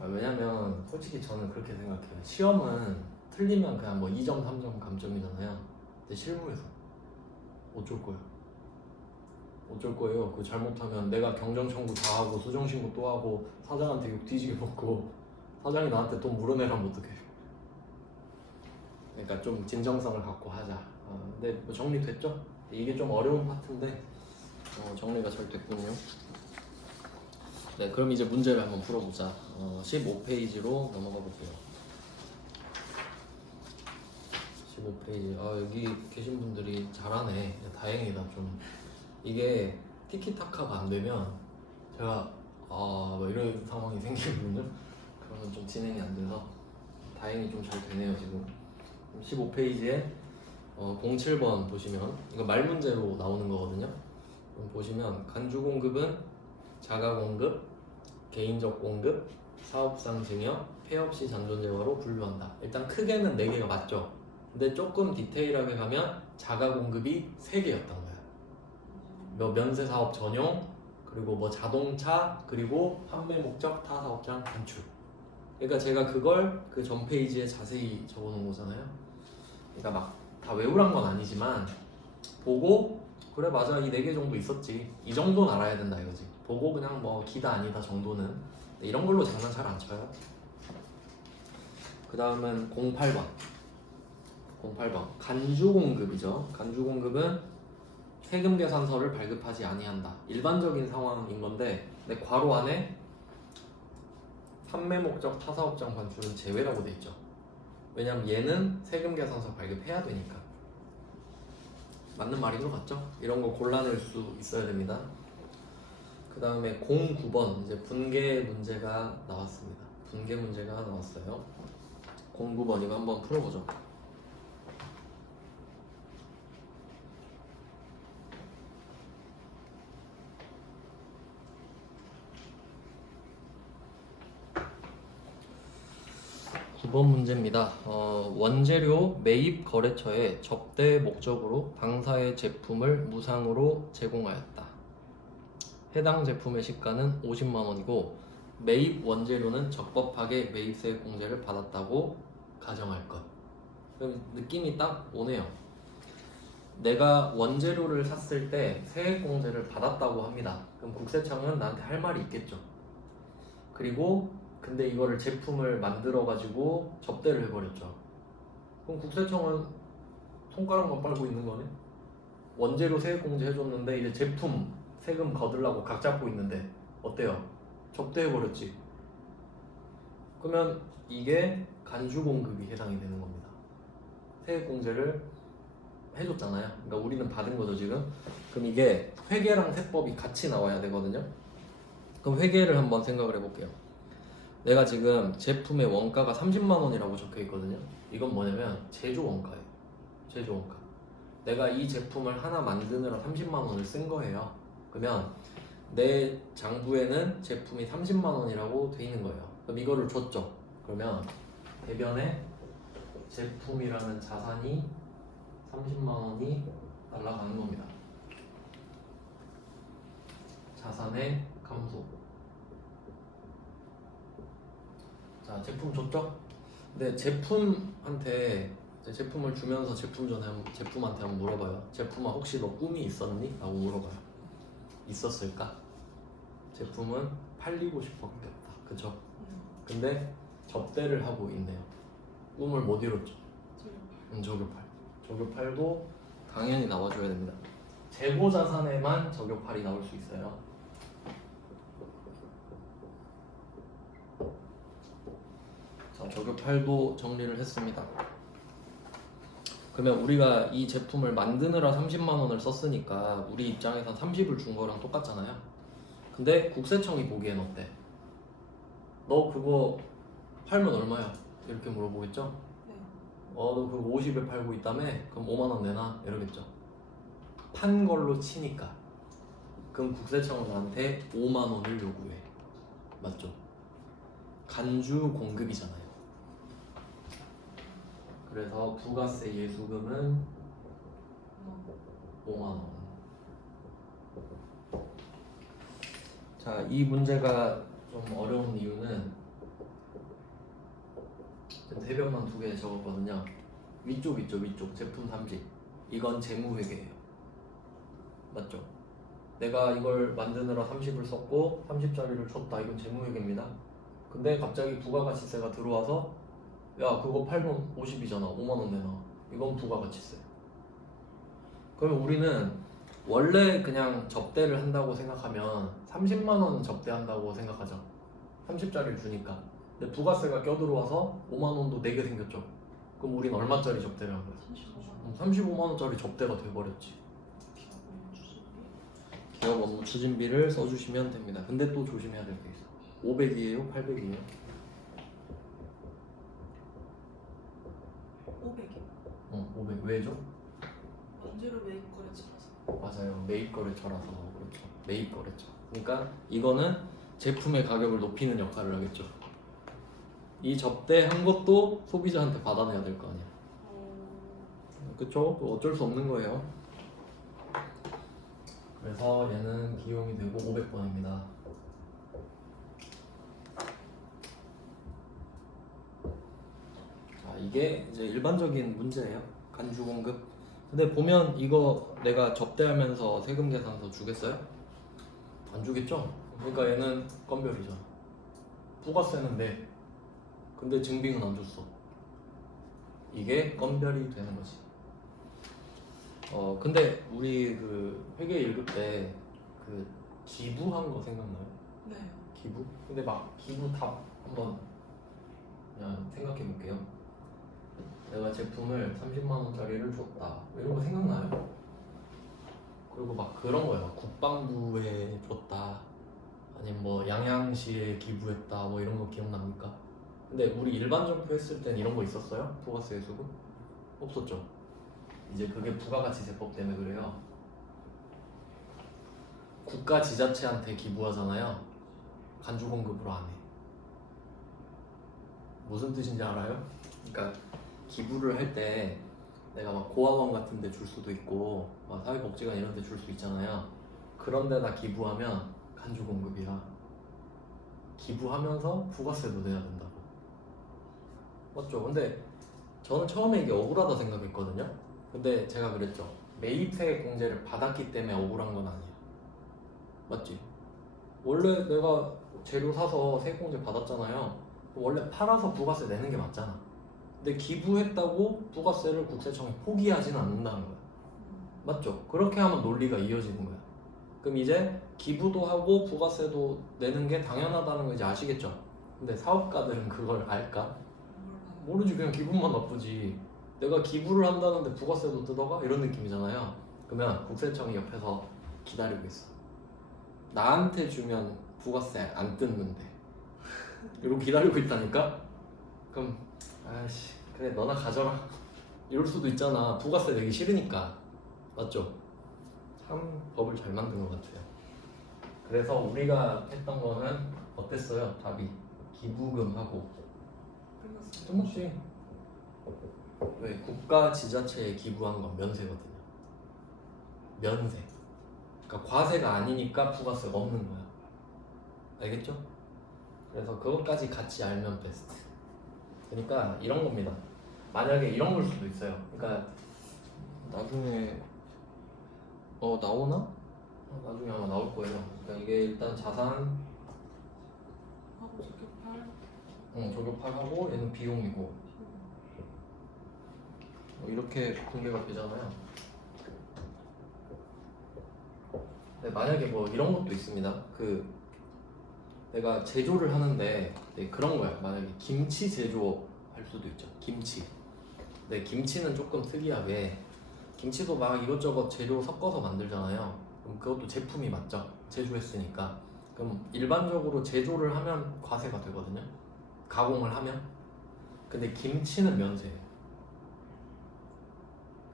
왜냐면 솔직히 저는 그렇게 생각해요. 시험은 틀리면 그냥 뭐 2점, 3점 감점이잖아요. 근데 실무에서 어쩔 거야? 어쩔 거예요? 그 잘못하면 내가 경정 청구 다 하고 수정 신고 또 하고 사장한테 욕 뒤지게 먹고 사장이 나한테 돈 물어내라면 어떡해? 그러니까 좀 진정성을 갖고 하자. 근데 뭐 정리됐죠? 이게 좀 어려운 파트인데 정리가 잘 됐군요. 네, 그럼 이제 문제를 한번 풀어보자. 15페이지로 넘어가 볼게요. 15페이지. 여기 계신 분들이 잘하네. 다행이다. 좀 이게 티키타카가 안 되면 제가 뭐 이런 상황이 생기거든요. 그러면 좀 진행이 안 돼서 다행히 좀 잘 되네요 지금. 15페이지에 07번 보시면 이거 말 문제로 나오는 거거든요. 그럼 보시면 간주 공급은 자가 공급, 개인적 공급, 사업상 증여, 폐업 시 잔존 재화로 분류한다. 일단 크게는 4개가 맞죠. 근데 조금 디테일하게 가면 자가 공급이 3개였던 거야. 뭐 면세 사업 전용, 그리고 뭐 자동차, 그리고 판매 목적 타 사업장 단축. 그러니까 제가 그걸 그 전 페이지에 자세히 적어놓은 거잖아요. 그러니까 막 다 외우란 건 아니지만 보고 그래 맞아 이 4개 정도 있었지 이 정도는 알아야 된다 이거지. 보고 그냥 뭐 기다 아니다 정도는. 이런 걸로 장난 잘 안 쳐요. 그 다음은 08번 간주 공급이죠. 간주 공급은 세금 계산서를 발급하지 아니한다. 일반적인 상황인 건데 내 괄호 안에 판매 목적 타사업장 반출은 제외라고 돼 있죠. 왜냐면 얘는 세금 계산서 발급해야 되니까. 맞는 말인 것 같죠? 이런 거 골라낼 수 있어야 됩니다. 그 다음에 09번 이제 분계 문제가 나왔습니다. 분계 문제가 나왔어요. 09번 이거 한번 풀어보죠. 이번 문제입니다. 원재료 매입 거래처에 접대 목적으로 당사의 제품을 무상으로 제공하였다. 해당 제품의 시가는 50만 원이고 매입 원재료는 적법하게 매입세 공제를 받았다고 가정할 것. 그럼 느낌이 딱 오네요. 내가 원재료를 샀을 때 세액 공제를 받았다고 합니다. 그럼 국세청은 나한테 할 말이 있겠죠. 그리고 근데 이거를 제품을 만들어 가지고 접대를 해버렸죠. 그럼 국세청은 손가락만 빨고 있는 거네. 원재료 세액 공제 해줬는데 이제 제품 세금 거들라고 각 잡고 있는데 어때요? 접대해버렸지. 그러면 이게 간주 공급이 해당이 되는 겁니다. 세액 공제를 해줬잖아요. 그러니까 우리는 받은 거죠 지금. 그럼 이게 회계랑 세법이 같이 나와야 되거든요. 그럼 회계를 한번 생각을 해볼게요. 내가 지금 제품의 원가가 30만 원이라고 적혀 있거든요. 이건 뭐냐면 제조 원가예요. 제조 원가. 내가 이 제품을 하나 만드느라 30만 원을 쓴 거예요. 그러면 내 장부에는 제품이 30만 원이라고 돼 있는 거예요. 그럼 이거를 줬죠. 그러면 대변에 제품이라는 자산이 30만 원이 날아가는 겁니다. 자산의 감소. 자, 제품 줬죠? 근데 제품한테 제품을 주면서 제품한테 한번 물어봐요. 제품아 혹시 너 꿈이 있었니? 라고 물어봐요. 있었을까? 제품은 팔리고 싶었겠다. 그쵸? 근데 접대를 하고 있네요. 꿈을 못 이뤘죠? 저격팔. 저격팔도 당연히 나와줘야 됩니다. 재고 자산에만 저격팔이 나올 수 있어요. 자, 저격팔도 정리를 했습니다. 그러면 우리가 이 제품을 만드느라 30만 원을 썼으니까 우리 입장에선 30을 준 거랑 똑같잖아요. 근데 국세청이 보기엔 어때? 너 그거 팔면 얼마야? 이렇게 물어보겠죠? 네. 너 그거 50에 팔고 있다며? 그럼 5만 원 내놔? 이러겠죠. 판 걸로 치니까. 그럼 국세청은 나한테 5만 원을 요구해. 맞죠? 간주 공급이잖아요. 그래서 부가세 예수금은 5만 원. 자, 이 문제가 좀 어려운 이유는 대변만 2개 적었거든요. 위쪽 있죠, 위쪽. 제품 30. 이건 재무회계예요. 맞죠? 내가 이걸 만드느라 30을 썼고 30짜리를 줬다. 이건 재무회계입니다. 근데 갑자기 부가가치세가 들어와서 야 그거 팔면 50이잖아. 5만 원 내놔. 이건 부가가치세. 그러면 우리는 원래 그냥 접대를 한다고 생각하면 30만 원 접대한다고 생각하자. 30짜리를 주니까. 근데 부가세가 껴들어와서 5만 원도 내게 생겼죠. 그럼 우린 얼마짜리 접대를 한 거야? 35만 35만 원짜리 접대가 돼버렸지. 기업 업무 추진비. 기업 업무 추진비를 써주시면 됩니다. 근데 또 조심해야 될 게 있어. 500이에요? 800이에요? 500이 500. 왜죠? 원재료 매입 거래처라서. 맞아요. 매입 거래처라서 그렇죠. 매입 거래처. 그러니까 이거는 제품의 가격을 높이는 역할을 하겠죠. 이 접대한 것도 소비자한테 받아내야 될 거 아니야. 그쵸? 그거 어쩔 수 없는 거예요. 그래서 얘는 비용이 되고 500번입니다. 자, 이게 이제 일반적인 문제예요. 간주 공급. 근데 보면 이거 내가 접대하면서 세금 계산서 주겠어요? 안 주겠죠? 그러니까 얘는 건별이죠. 부가세는 내. 근데 증빙은 안 줬어. 이게 건별이 되는 거지. 근데 우리 그 회계 1급 때 그 기부한 거 생각나요? 네. 기부? 근데 막 기부 답 한번 그냥 생각해 볼게요. 내가 제품을 30만 원짜리를 줬다. 이런 거 생각나요? 그리고 막 그런 거예요. 국방부에 줬다. 아니면 뭐 양양시에 기부했다. 뭐 이런 거 기억납니까? 근데 우리 일반 점포 했을 땐 이런 거 있었어요? 부가세 수급? 없었죠. 이제 그게 부가가치세법 때문에 그래요. 국가 지자체한테 기부하잖아요. 간주 공급으로 안 해. 무슨 뜻인지 알아요? 그러니까 기부를 할 때 내가 막 고아원 같은 데 줄 수도 있고 막 사회복지관 이런 데 줄 수 있잖아요. 그런 데다 기부하면 간주 공급이야. 기부하면서 부가세도 내야 된다고. 맞죠? 근데 저는 처음에 이게 억울하다 생각했거든요. 근데 제가 그랬죠. 매입세 공제를 받았기 때문에 억울한 건 아니야. 맞지? 원래 내가 재료 사서 세액공제 받았잖아요. 원래 팔아서 부가세 내는 게 맞잖아. 근데 기부했다고 부가세를 국세청이 포기하지는 않는다는 거야. 맞죠? 그렇게 하면 논리가 이어지는 거야. 그럼 이제 기부도 하고 부가세도 내는 게 당연하다는 거 이제 아시겠죠? 근데 사업가들은 그걸 알까? 몰라요. 모르지. 그냥 기분만 나쁘지. 내가 기부를 한다는데 부가세도 뜯어가? 이런 느낌이잖아요. 그러면 국세청이 옆에서 기다리고 있어. 나한테 주면 부가세 안 뜯는데 이러고 기다리고 있다니까? 그럼 아이씨 그래 너나 가져라 이럴 수도 있잖아. 부가세 내기 싫으니까. 맞죠? 참 법을 잘 만든 것 같아요. 그래서 우리가 했던 거는 어땠어요? 답이 기부금하고 끝났어요. 똑같지. 왜? 국가 지자체에 기부한 건 면세거든요. 면세. 그러니까 과세가 아니니까 부가세가 없는 거야. 알겠죠? 그래서 그것까지 같이 알면 베스트. 그러니까 이런 겁니다. 만약에 이런 걸 수도 있어요. 그러니까 나중에 나오나? 나중에 아마 나올 거예요. 그러니까 이게 일단 자산 하고 적격팔. 조교팔하고 얘는 비용이고 이렇게 분배가 되잖아요. 근데 만약에 뭐 이런 것도 있습니다. 그 내가 제조를 하는데 그런 거야. 만약에 김치 제조할 수도 있죠. 김치. 근데 김치는 조금 특이하게 김치도 막 이것저것 재료 섞어서 만들잖아요. 그럼 그것도 제품이 맞죠. 제조했으니까. 그럼 일반적으로 제조를 하면 과세가 되거든요. 가공을 하면. 근데 김치는 면세예요.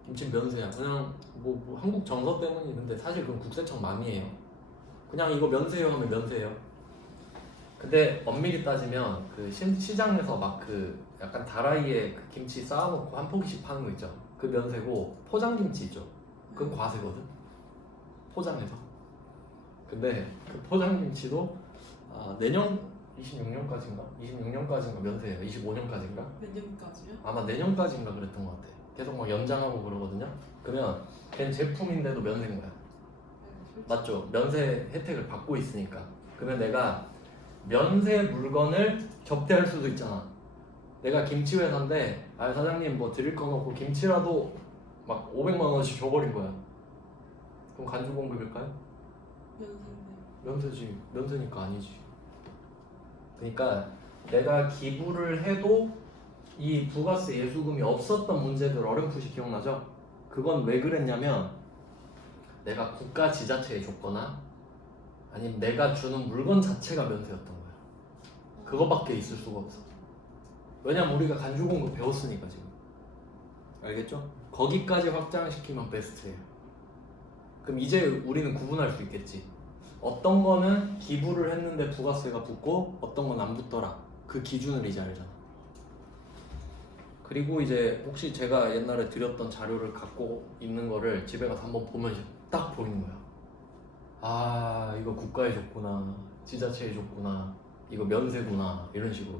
김치 면세야. 그냥 뭐 한국 정서 때문이는데 사실 그건 국세청 맘이에요. 그냥 이거 면세요 하면 면세예요. 근데 엄밀히 따지면 그 시장에서 막 그 약간 다라이에 그 김치 쌓아놓고 한 포기씩 파는 거 있죠. 그 면세고 포장김치 있죠. 그건 과세거든. 포장해서. 근데 그 포장김치도 내년 26년까지인가? 26년까지인가 면세예요. 25년까지인가? 몇 년까지요? 아마 내년까지인가 그랬던 것 같아. 계속 막 연장하고 그러거든요. 그러면 걔는 제품인데도 면세인 거야. 맞죠? 면세 혜택을 받고 있으니까. 그러면 내가 면세 물건을 접대할 수도 있잖아. 내가 김치 회사인데 아 사장님 뭐 드릴 건 없고 김치라도 막 500만 원씩 줘버린 거야. 그럼 간주 공급일까요? 연세인데. 면세지. 면세니까 아니지. 그러니까 내가 기부를 해도 이 부가세 예수금이 없었던 문제들 어렴풋이 기억나죠? 그건 왜 그랬냐면 내가 국가 지자체에 줬거나 아니면 내가 주는 물건 자체가 면세였던 거야. 그거밖에 있을 수가 없어. 왜냐면 우리가 간주 공급 배웠으니까 지금. 알겠죠? 거기까지 확장시키면 베스트예요. 그럼 이제 우리는 구분할 수 있겠지. 어떤 거는 기부를 했는데 부가세가 붙고 어떤 건 안 붙더라. 그 기준을 이제 알잖아. 그리고 이제 혹시 제가 옛날에 드렸던 자료를 갖고 있는 거를 집에 가서 한번 보면 이제 딱 보이는 거야. 아 이거 국가에 줬구나, 지자체에 줬구나, 이거 면세구나 이런 식으로.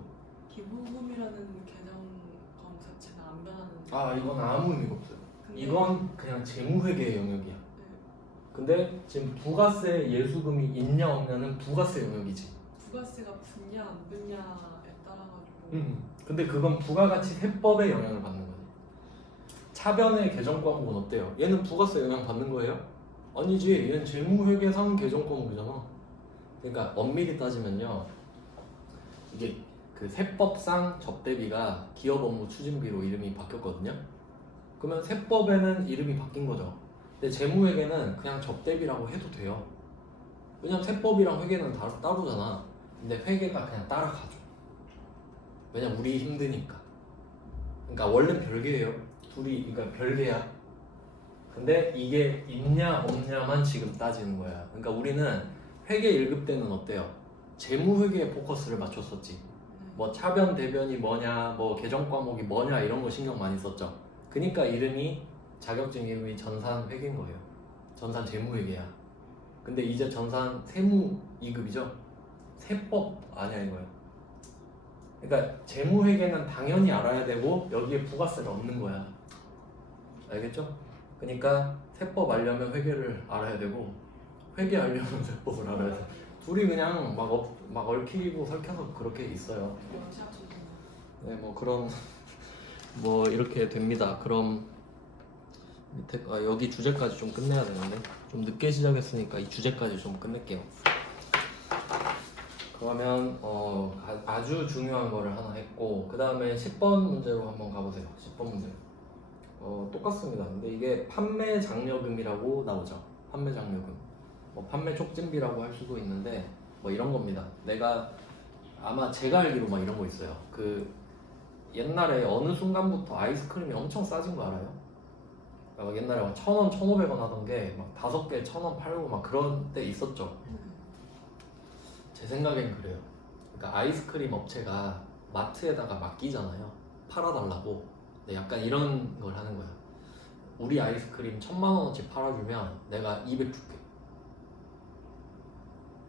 기부금이라는 개념감 자체가 안 변하는. 아 이건 아무 의미가 없어요. 근데- 이건 그냥 재무회계의 영역이야. 네. 근데 지금 부가세 예수금이 있냐 없냐는 부가세 영역이지. 부가세가 붙냐 안 붙냐에 따라가지고. 근데 그건 부가가치 세법의 영향을 받는 거지. 차변의 개정 과목은 어때요? 얘는 부가세 영향 받는 거예요? 아니지. 얘는 재무회계상 개정 과목이잖아. 그러니까 엄밀히 따지면요. 이게 그 세법상 접대비가 기업 업무 추진비로 이름이 바뀌었거든요. 그러면 세법에는 이름이 바뀐 거죠. 근데 재무회계는 그냥 접대비라고 해도 돼요. 왜냐면 세법이랑 회계는 따로잖아. 근데 회계가 그냥 따라가죠. 왜냐면 우리 힘드니까. 그러니까 원래는 별개예요. 둘이 그러니까 별개야. 근데 이게 있냐 없냐만 지금 따지는 거야. 그러니까 우리는 회계 1급 때는 어때요? 재무회계에 포커스를 맞췄었지. 뭐 차변 대변이 뭐냐, 뭐 개정 과목이 뭐냐 이런 거 신경 많이 썼죠. 그러니까 이름이 자격증 이름이 전산 회계인 거예요. 전산 재무회계야. 근데 이제 전산 세무 2급이죠. 세법 아니야 이거예요. 그러니까 재무회계는 당연히 알아야 되고 여기에 부가세를 얻는 거야. 알겠죠? 그러니까 세법 알려면 회계를 알아야 되고 회계 알려면 세법을 알아야 돼. 둘이 그냥 막 얽히고 설켜서 그렇게 있어요. 역시 합쳐진다. 네, 뭐 그런 뭐 이렇게 됩니다. 그럼 밑에 여기 주제까지 좀 끝내야 되는데 좀 늦게 시작했으니까 이 주제까지 좀 끝낼게요. 그러면 아주 중요한 거를 하나 했고 그 다음에 10번 문제로 한번 가보세요. 10번 문제. 똑같습니다. 근데 이게 판매 장려금이라고 나오죠. 판매 장려금. 뭐 판매 촉진비라고 할 수도 있는데 뭐 이런 겁니다. 내가 아마 제가 알기로 막 이런 거 있어요. 그 옛날에 어느 순간부터 아이스크림이 엄청 싸진 거 알아요? 막 옛날에 막 1,000원, 1,500원 하던 게 막 5개 1,000원 팔고 막 그런 때 있었죠. 제 생각엔 그래요. 그러니까 아이스크림 업체가 마트에다가 맡기잖아요. 팔아달라고. 근데 약간 이런 걸 하는 거야. 우리 아이스크림 1,000만 원어치 팔아주면 내가 200 줄게.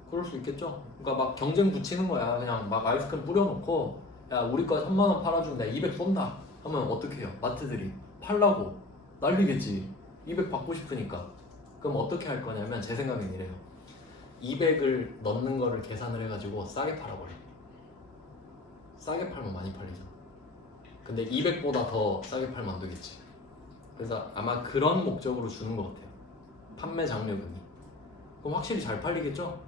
그럴 수 있겠죠? 그러니까 막 경쟁 붙이는 거야. 그냥 막 아이스크림 뿌려놓고 야 우리 거 3만 원 팔아주면 내가 200 쏜다 하면 어떻게 해요? 마트들이 팔라고 난리겠지. 200 받고 싶으니까. 그럼 어떻게 할 거냐면 제 생각엔 이래요. 200을 넣는 거를 계산을 해가지고 싸게 팔아버려. 싸게 팔면 많이 팔리잖아. 근데 200보다 더 싸게 팔면 안 되겠지. 그래서 아마 그런 목적으로 주는 것 같아요. 판매 장려금이. 그럼 확실히 잘 팔리겠죠?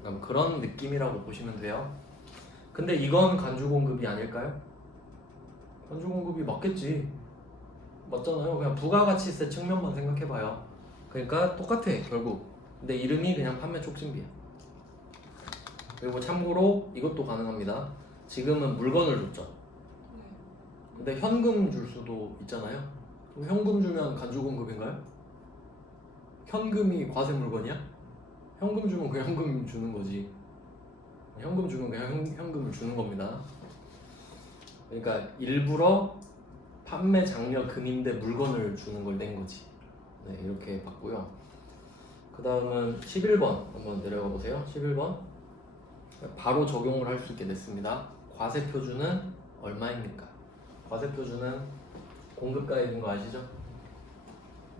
그러니까 그런 느낌이라고 보시면 돼요. 근데 이건 간주 공급이 아닐까요? 간주 공급이 맞겠지. 맞잖아요. 그냥 부가가치세 측면만 생각해봐요. 그러니까 똑같아 결국. 근데 이름이 그냥 판매 촉진비야. 그리고 참고로 이것도 가능합니다. 지금은 물건을 줬죠. 근데 현금 줄 수도 있잖아요. 그럼 현금 주면 간주 공급인가요? 현금이 과세 물건이야? 현금 주면 그냥 현금 주는 거지. 현금 주면 그냥 현금을 주는 겁니다. 그러니까 일부러 판매 장려금인데 물건을 주는 걸 낸 거지. 네, 이렇게 봤고요. 그 다음은 11번 한번 내려가 보세요. 11번 바로 적용을 할 수 있게 됐습니다. 과세표준은 얼마입니까? 과세표준은 공급가액인 거 아시죠?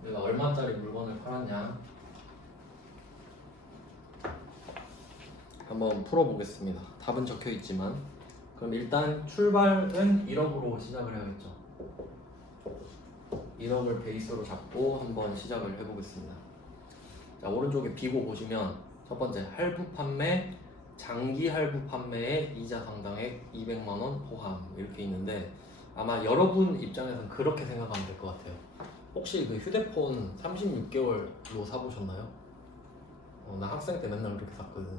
내가 얼마짜리 물건을 팔았냐 한번 풀어보겠습니다. 답은 적혀 있지만 그럼 일단 출발은 1억으로 시작을 해야겠죠. 1억을 베이스로 잡고 한번 시작을 해보겠습니다. 자, 오른쪽에 비고 보시면 첫 번째 할부 판매, 장기 할부 판매의 이자 상당액 200만원 포함 이렇게 있는데 아마 여러분 입장에서는 그렇게 생각하면 될 것 같아요. 혹시 그 휴대폰 36개월로 사보셨나요? 나 학생 때 맨날 그렇게 샀거든.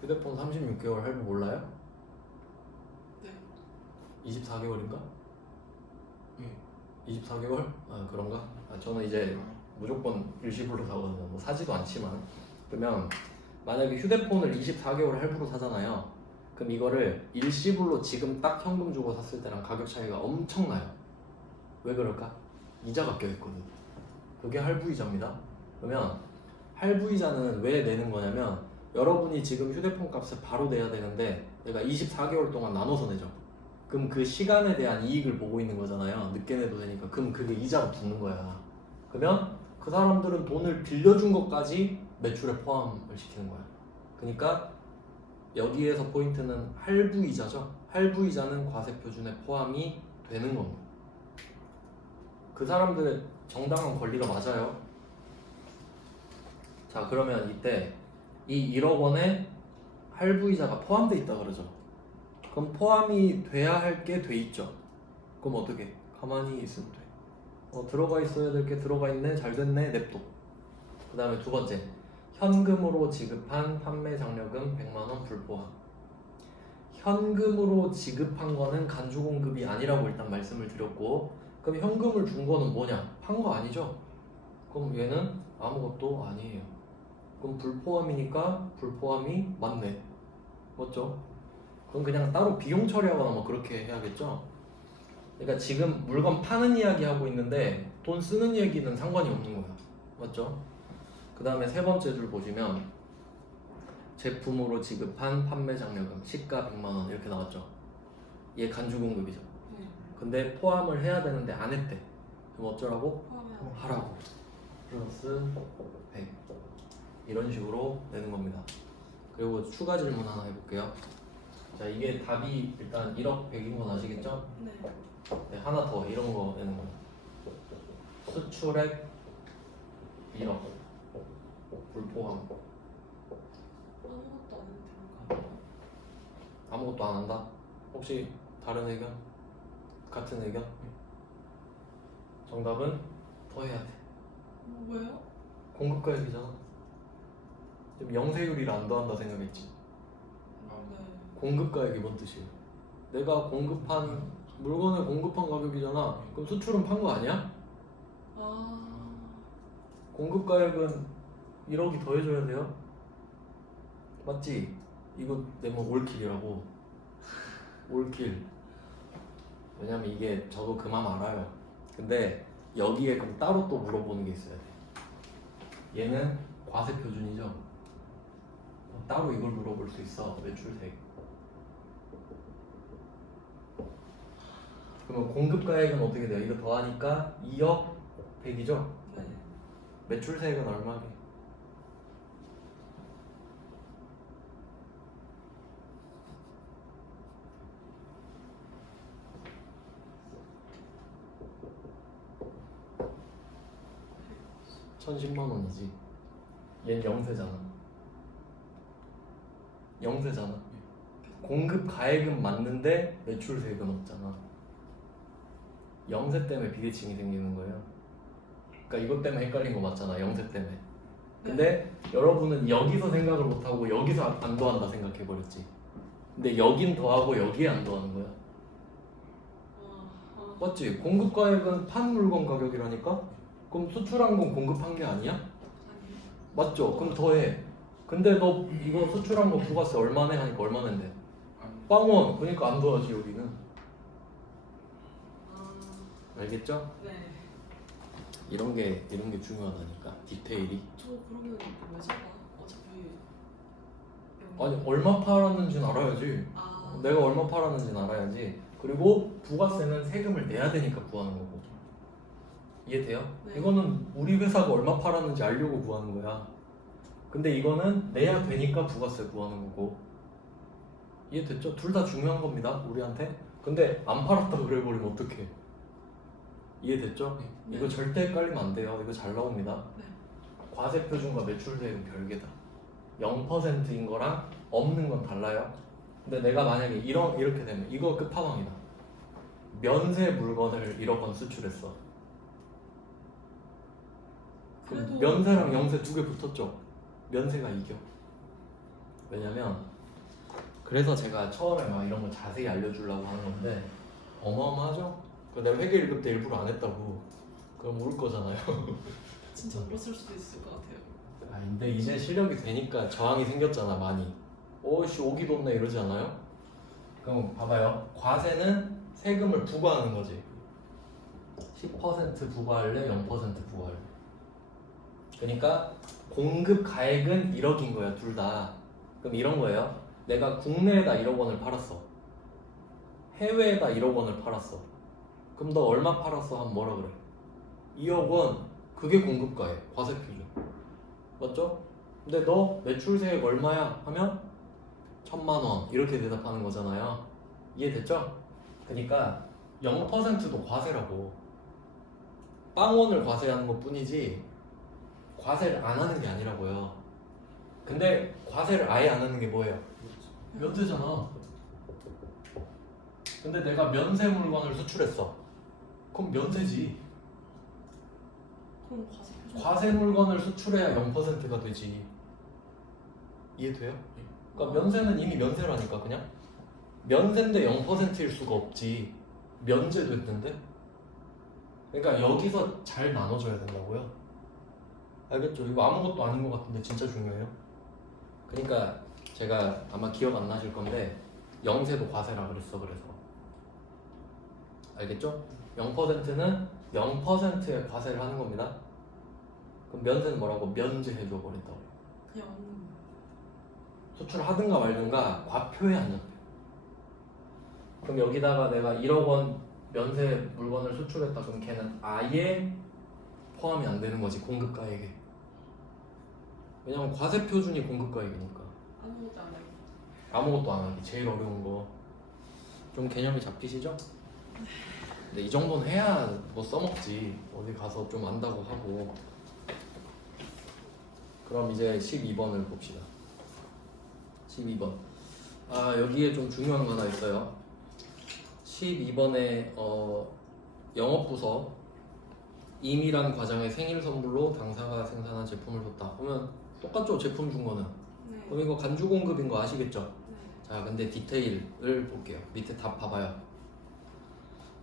휴대폰 36개월 할부 몰라요? 네. 24개월인가? 24개월? 아 그런가? 저는 이제 무조건 일시불로 사거든요. 뭐 사지도 않지만. 그러면 만약에 휴대폰을 24개월 할부로 사잖아요. 그럼 이거를 일시불로 지금 딱 현금 주고 샀을 때랑 가격 차이가 엄청나요. 왜 그럴까? 이자가 껴있거든. 그게 할부이자입니다. 그러면 할부이자는 왜 내는 거냐면 여러분이 지금 휴대폰 값을 바로 내야 되는데 내가 24개월 동안 나눠서 내죠. 그럼 그 시간에 대한 이익을 보고 있는 거잖아요. 늦게 내도 되니까. 그럼 그게 이자로 붙는 거야. 그러면 그 사람들은 돈을 빌려준 것까지 매출에 포함을 시키는 거야. 그러니까 여기에서 포인트는 할부이자죠. 할부이자는 과세표준에 포함이 되는 겁니다. 그 사람들의 정당한 권리가 맞아요. 자, 그러면 이때 이 1억 원에 할부이자가 포함돼 있다 그러죠. 그럼 포함이 돼야 할 게 돼 있죠. 그럼 어떻게? 가만히 있으면 돼. 들어가 있어야 될 게 들어가 있네. 잘 됐네. 냅둬. 그 다음에 두 번째, 현금으로 지급한 판매 장려금 100만원 불포함. 현금으로 지급한 거는 간주 공급이 아니라고 일단 말씀을 드렸고, 그럼 현금을 준 거는 뭐냐? 판 거 아니죠? 그럼 얘는 아무것도 아니에요. 그럼 불포함이니까 불포함이 맞네. 맞죠? 그럼 그냥 따로 비용 처리하거나 뭐 그렇게 해야겠죠? 그러니까 지금 물건 파는 이야기 하고 있는데 돈 쓰는 얘기는 상관이 없는 거야. 맞죠? 그 다음에 세 번째 줄 보시면 제품으로 지급한 판매 장려금 시가 100만원 이렇게 나왔죠. 얘 간주 공급이죠. 네. 근데 포함을 해야 되는데 안 했대. 그럼 어쩌라고? 포함해야 하라고. 플러스 100 이런 식으로 내는 겁니다. 그리고 추가 질문 하나 해볼게요. 자, 이게 답이 일단 1억 100인 건 아시겠죠? 네. 네, 하나 더 이런 거 내는 거예요. 수출액 1억 불포함. 아무것도 안 해도 되는 거 아니에요? 아무것도 안 한다? 혹시 다른 의견? 같은 의견? 정답은 더 해야 돼. 왜요? 공급가액이잖아. 지금 영세율이라 안 더한다 생각했지. 네. 공급가액이 뭔 뜻이에요? 내가 공급한 물건을 공급한 가격이잖아. 그럼 수출은 판 거 아니야? 아. 공급가액은 1억이 더해줘야 돼요. 맞지? 이거 내면 올킬이라고. 올킬. 왜냐면 이게 저도 그 맘 알아요. 근데 여기에 그럼 따로 또 물어보는 게 있어야 돼. 얘는 과세 표준이죠. 따로 이걸 물어볼 수 있어. 매출세. 그러면 공급가액은 어떻게 돼요? 이거 더하니까 2억 100이죠? 네. 매출세액은 얼마게? $1,010만원이지. 얘는 영세잖아. 영세잖아. 공급가액은 맞는데 매출세액은 없잖아. 영세 때문에 비대칭이 생기는 거예요. 그러니까 이것 때문에 헷갈린 거 맞잖아. 영세 때문에. 근데 여러분은 여기서 생각을 못하고 여기서 안 더한다 생각해버렸지. 근데 여긴 더하고 여기에 안 더하는 거야. 맞지? 공급가액은 판 물건 가격이라니까? 그럼 수출한 건 공급한 게 아니야? 아니요. 맞죠? 그럼 더해. 근데 너 이거 수출한 거 부가세 얼마네? 하니까 얼마 낸대? 빵원. 그러니까 안 더하지 여기는. 아. 알겠죠? 네. 이런 게 중요하다니까. 디테일이. 저 그러면 왜 사나? 어차피. 아니 얼마 팔았는지는 알아야지. 아. 내가 얼마 팔았는지는 알아야지. 그리고 부가세는 세금을 내야 되니까 구하는 거고. 이해돼요? 네. 이거는 우리 회사가 얼마 팔았는지 알려고 구하는 거야. 근데 이거는 내야 되니까 부가세 구하는 거고. 이해됐죠? 둘 다 중요한 겁니다, 우리한테. 근데 안 팔았다고 그래버리면 어떡해? 이해됐죠? 네. 이거 절대 헷갈리면 안 돼요. 이거 잘 나옵니다. 네. 과세표준과 매출세액은 별개다. 0%인 거랑 없는 건 달라요. 근데 내가 만약에 이렇게 되면 이거 끝판왕이다. 면세 물건을 1억 원 수출했어. 그럼 그래도 면세랑 영세 두 개 붙었죠? 면세가 이겨. 왜냐면 그래서 제가 처음에 막 이런 거 자세히 알려주려고 하는 건데 어마어마하죠? 내가 회계 1급 때 일부러 안 했다고. 그럼 울 거잖아요. 진짜 울었을 수도 있을 것 같아요. 아 근데 이제 실력이 되니까 저항이 생겼잖아 많이. 오씨 오기 돋네 이러지 않아요? 그럼 봐봐요. 과세는 세금을 부과하는 거지. 10% 부과할래? 0% 부과할래? 그러니까 공급 가액은 1억인 거야 둘 다. 그럼 이런 거예요. 내가 국내에다 1억 원을 팔았어. 해외에다 1억 원을 팔았어. 그럼 너 얼마 팔았어? 하면 뭐라 그래? 2억 원. 그게 공급가액, 과세표준. 맞죠? 근데 너 매출세액 얼마야? 하면 1,000만 원 이렇게 대답하는 거잖아요. 이해됐죠? 그러니까 0%도 과세라고. 빵원을 과세하는 것 뿐이지 과세를 안 하는 게 아니라고요. 근데 과세를 아예 안 하는 게 뭐예요? 면세잖아. 근데 내가 면세 물건을 수출했어. 그럼 면세지. 그럼 과세 표준. 과세 물건을 수출해야 0%가 되지. 이해돼요? 그러니까 면세는 이미 면세라니까 그냥. 면세인데 0%일 수가 없지. 면제됐는데? 그러니까 여기서 잘 나눠줘야 된다고요. 알겠죠? 이거 아무것도 아닌 것 같은데 진짜 중요해요. 그러니까 제가 아마 기억 안 나실 건데 영세도 과세라 그랬어. 그래서 알겠죠? 0%는 0%의 과세를 하는 겁니다. 그럼 면세는 뭐라고? 면제해줘 버린다고. 그냥 없는 거. 수출하든가 말든가 과표에 안 잡혀. 그럼 여기다가 내가 1억 원 면세 물건을 수출했다. 그럼 걔는 아예 포함이 안 되는 거지 공급가액에. 왜냐면 과세 표준이 공급가액이니까. 아무것도 안 해요. 아무것도 안 하기 제일 어려운 거. 좀 개념이 잡히시죠? 근데 이 정도는 해야 뭐 써먹지. 어디 가서 좀 안다고 하고. 그럼 이제 12번을 봅시다. 12번. 아 여기에 좀 중요한 거 하나 있어요. 12번에 영업부서 임의란 과장의 생일 선물로 당사가 생산한 제품을 줬다. 그러면 똑같죠 제품 준 거는. 네. 그럼 이거 간주 공급인 거 아시겠죠? 네. 자 근데 디테일을 볼게요. 밑에 답 봐봐요.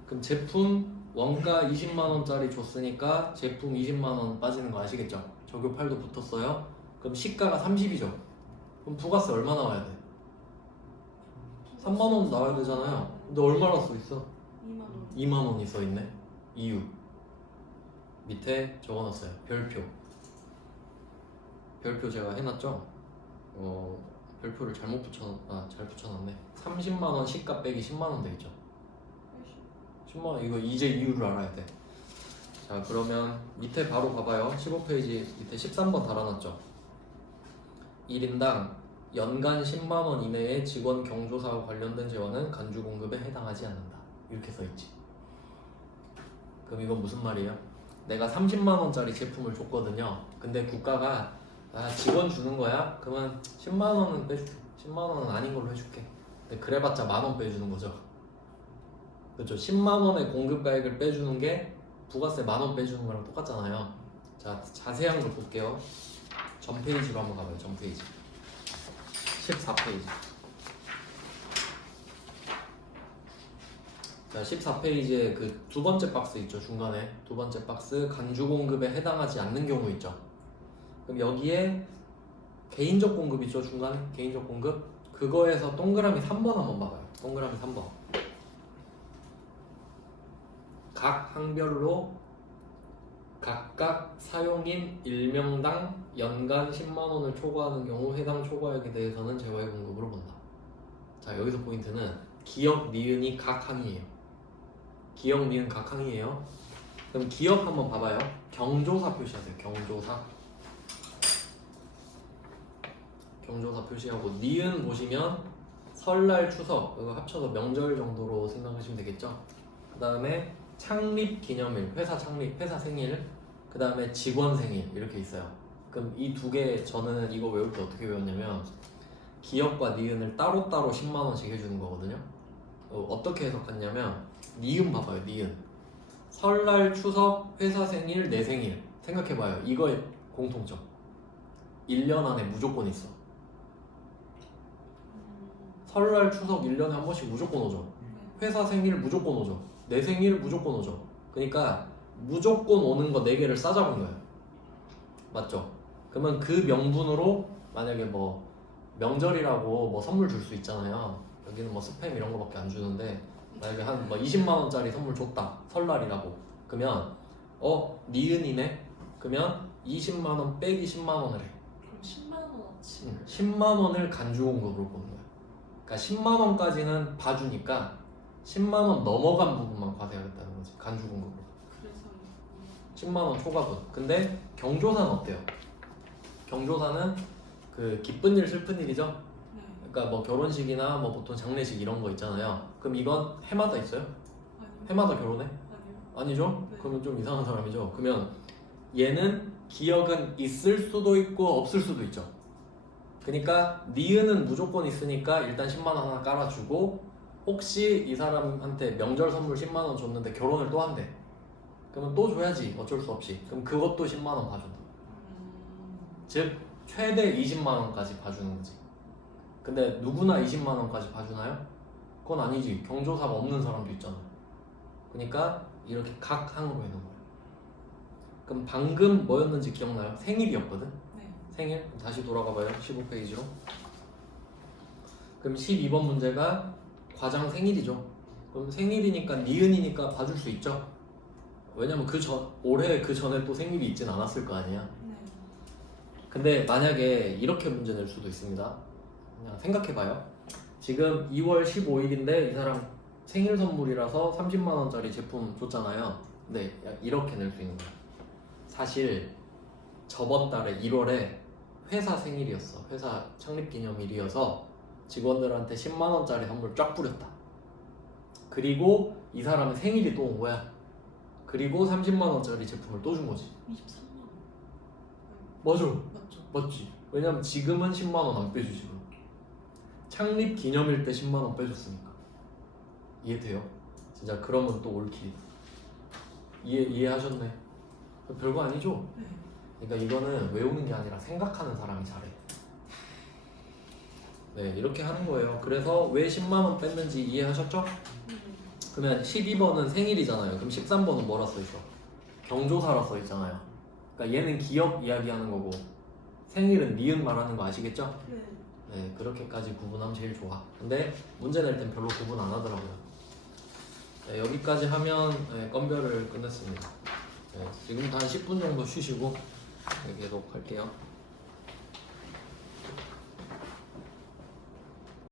그럼 제품 원가 20만 원짜리 줬으니까 제품 20만 원 빠지는 거 아시겠죠? 적요8도 붙었어요. 그럼 시가가 30이죠. 그럼 부가세 얼마 나와야 돼? 3만 원 나와야 되잖아요. 근데 얼마나 써 있어? 2만 원. 2만 원이 써 있네. 이유 밑에 적어놨어요. 별표. 별표 제가 해놨죠? 별표를 잘 붙여놨네. 30만 원 시가 빼기 10만 원 돼 있죠. 10만 원 이거 이제 이유를 알아야 돼. 자 그러면 밑에 바로 봐봐요. 15페이지 밑에 13번 달아놨죠. 1인당 연간 10만 원 이내의 직원 경조사와 관련된 재원은 간주 공급에 해당하지 않는다. 이렇게 써있지. 그럼 이건 무슨 말이에요? 내가 30만 원짜리 제품을 줬거든요. 근데 국가가 직원 주는 거야? 그러면 10만 원은 빼줄게. 10만 원은 아닌 걸로 해줄게. 근데 그래봤자 만 원 빼주는 거죠. 그렇죠. 10만 원의 공급가액을 빼주는 게 부가세 만 원 빼주는 거랑 똑같잖아요. 자 자세한 걸 볼게요. 전 페이지로 한번 가봐요. 전 페이지 14페이지. 자 14페이지에 그 두 번째 박스 있죠. 중간에 두 번째 박스 간주 공급에 해당하지 않는 경우 있죠. 그럼 여기에 개인적 공급 있죠. 중간에 개인적 공급 그거에서 동그라미 3번 한번 봐봐요. 동그라미 3번. 각 항별로 각각 사용인 1명당 연간 10만 원을 초과하는 경우 해당 초과액에 대해서는 재화의 공급으로 본다. 자 여기서 포인트는 기역, 니은이 각 항이에요. 기역, 니은 각 항이에요. 그럼 기업 한번 봐봐요. 경조사 표시하세요. 경조사 표시하고 니은 보시면 설날 추석 이거 합쳐서 명절 정도로 생각하시면 되겠죠. 그 다음에 창립 기념일, 회사 창립, 회사 생일, 그 다음에 직원 생일 이렇게 있어요. 그럼 이 두 개 저는 이거 외울 때 어떻게 외웠냐면 기업과 니은을 따로따로 10만 원씩 해주는 거거든요. 어떻게 해석했냐면 니은 봐봐요. 니은 설날 추석 회사 생일 내 생일 생각해봐요. 이거의 공통점 1년 안에 무조건 있어. 설날 추석 1년에 한 번씩 무조건 오죠. 회사 생일 무조건 오죠. 내 생일 무조건 오죠. 그러니까 무조건 오는 거 4개를 싸잡은 거예요. 맞죠? 그러면 그 명분으로 만약에 뭐 명절이라고 뭐 선물 줄 수 있잖아요. 여기는 뭐 스팸 이런 거밖에 안 주는데 만약에 한 뭐 20만 원짜리 선물 줬다. 설날이라고. 그러면 니은이네. 그러면 20만 원 빼기 10만 원을 해. 그럼 10만 원어치. 10만 원을 간주 공급으로 보는 거야. 그러니까 10만 원까지는 봐주니까 10만 원 넘어간 부분만 과세하겠다는 거지. 간주 공급으로. 그래서 10만 원 초과분. 근데 경조사는 어때요? 경조사는 그 기쁜 일 슬픈 일이죠. 네. 그러니까 뭐 결혼식이나 뭐 보통 장례식 이런 거 있잖아요. 그럼 이건 해마다 있어요? 아니요. 해마다 결혼해? 아니요. 아니죠? 네. 그러면 좀 이상한 사람이죠. 그러면 얘는 기억은 있을 수도 있고 없을 수도 있죠. 그러니까 니은은 무조건 있으니까 일단 10만 원 하나 깔아주고 혹시 이 사람한테 명절 선물 10만 원 줬는데 결혼을 또 한대. 그러면 또 줘야지 어쩔 수 없이. 그럼 그것도 10만 원 봐준다. 즉 최대 20만 원까지 봐주는 거지. 근데 누구나 20만 원까지 봐주나요? 그건 아니지. 경조사가 없는 사람도 있잖아. 그러니까 이렇게 각 항으로 해놓은 거예요. 그럼 방금 뭐였는지 기억나요? 생일이었거든? 네. 생일? 다시 돌아가봐요. 15페이지로. 그럼 12번 문제가 과장 생일이죠. 그럼 생일이니까 니은이니까 봐줄 수 있죠. 왜냐면 올해 그 전에 또 생일이 있진 않았을 거 아니야. 네. 근데 만약에 이렇게 문제 낼 수도 있습니다. 그냥 생각해봐요. 지금 2월 15일인데 이 사람 생일 선물이라서 30만 원짜리 제품 줬잖아요. 근데 이렇게 낼 수 있는 거야. 사실 저번 달에 1월에 회사 생일이었어. 회사 창립 기념일이어서 직원들한테 10만 원짜리 선물 쫙 뿌렸다. 그리고 이 사람의 생일이 또 온 거야. 그리고 30만 원짜리 제품을 또 준 거지. 23만 원. 맞아. 맞죠? 맞지? 왜냐면 지금은 10만 원 안 빼주지. 그럼. 창립 기념일 때 10만 원 빼줬으니까. 이해돼요? 진짜 그러면 또 올킬이다. 이해하셨네? 별거 아니죠? 네. 그러니까 이거는 외우는 게 아니라 생각하는 사람이 잘해. 네, 이렇게 하는 거예요. 그래서 왜 10만 원 뺐는지 이해하셨죠? 그러면 12번은 생일이잖아요. 그럼 13번은 뭐라 써있어? 경조사라 써있잖아요. 그러니까 얘는 기업 이야기하는 거고 생일은 니은 말하는 거 아시겠죠? 네. 네, 그렇게까지 구분하면 제일 좋아. 근데 문제 낼 땐 별로 구분 안 하더라고요. 네, 여기까지 하면 건별을 끝냈습니다. 네, 지금부터 한 10분 정도 쉬시고 계속 할게요.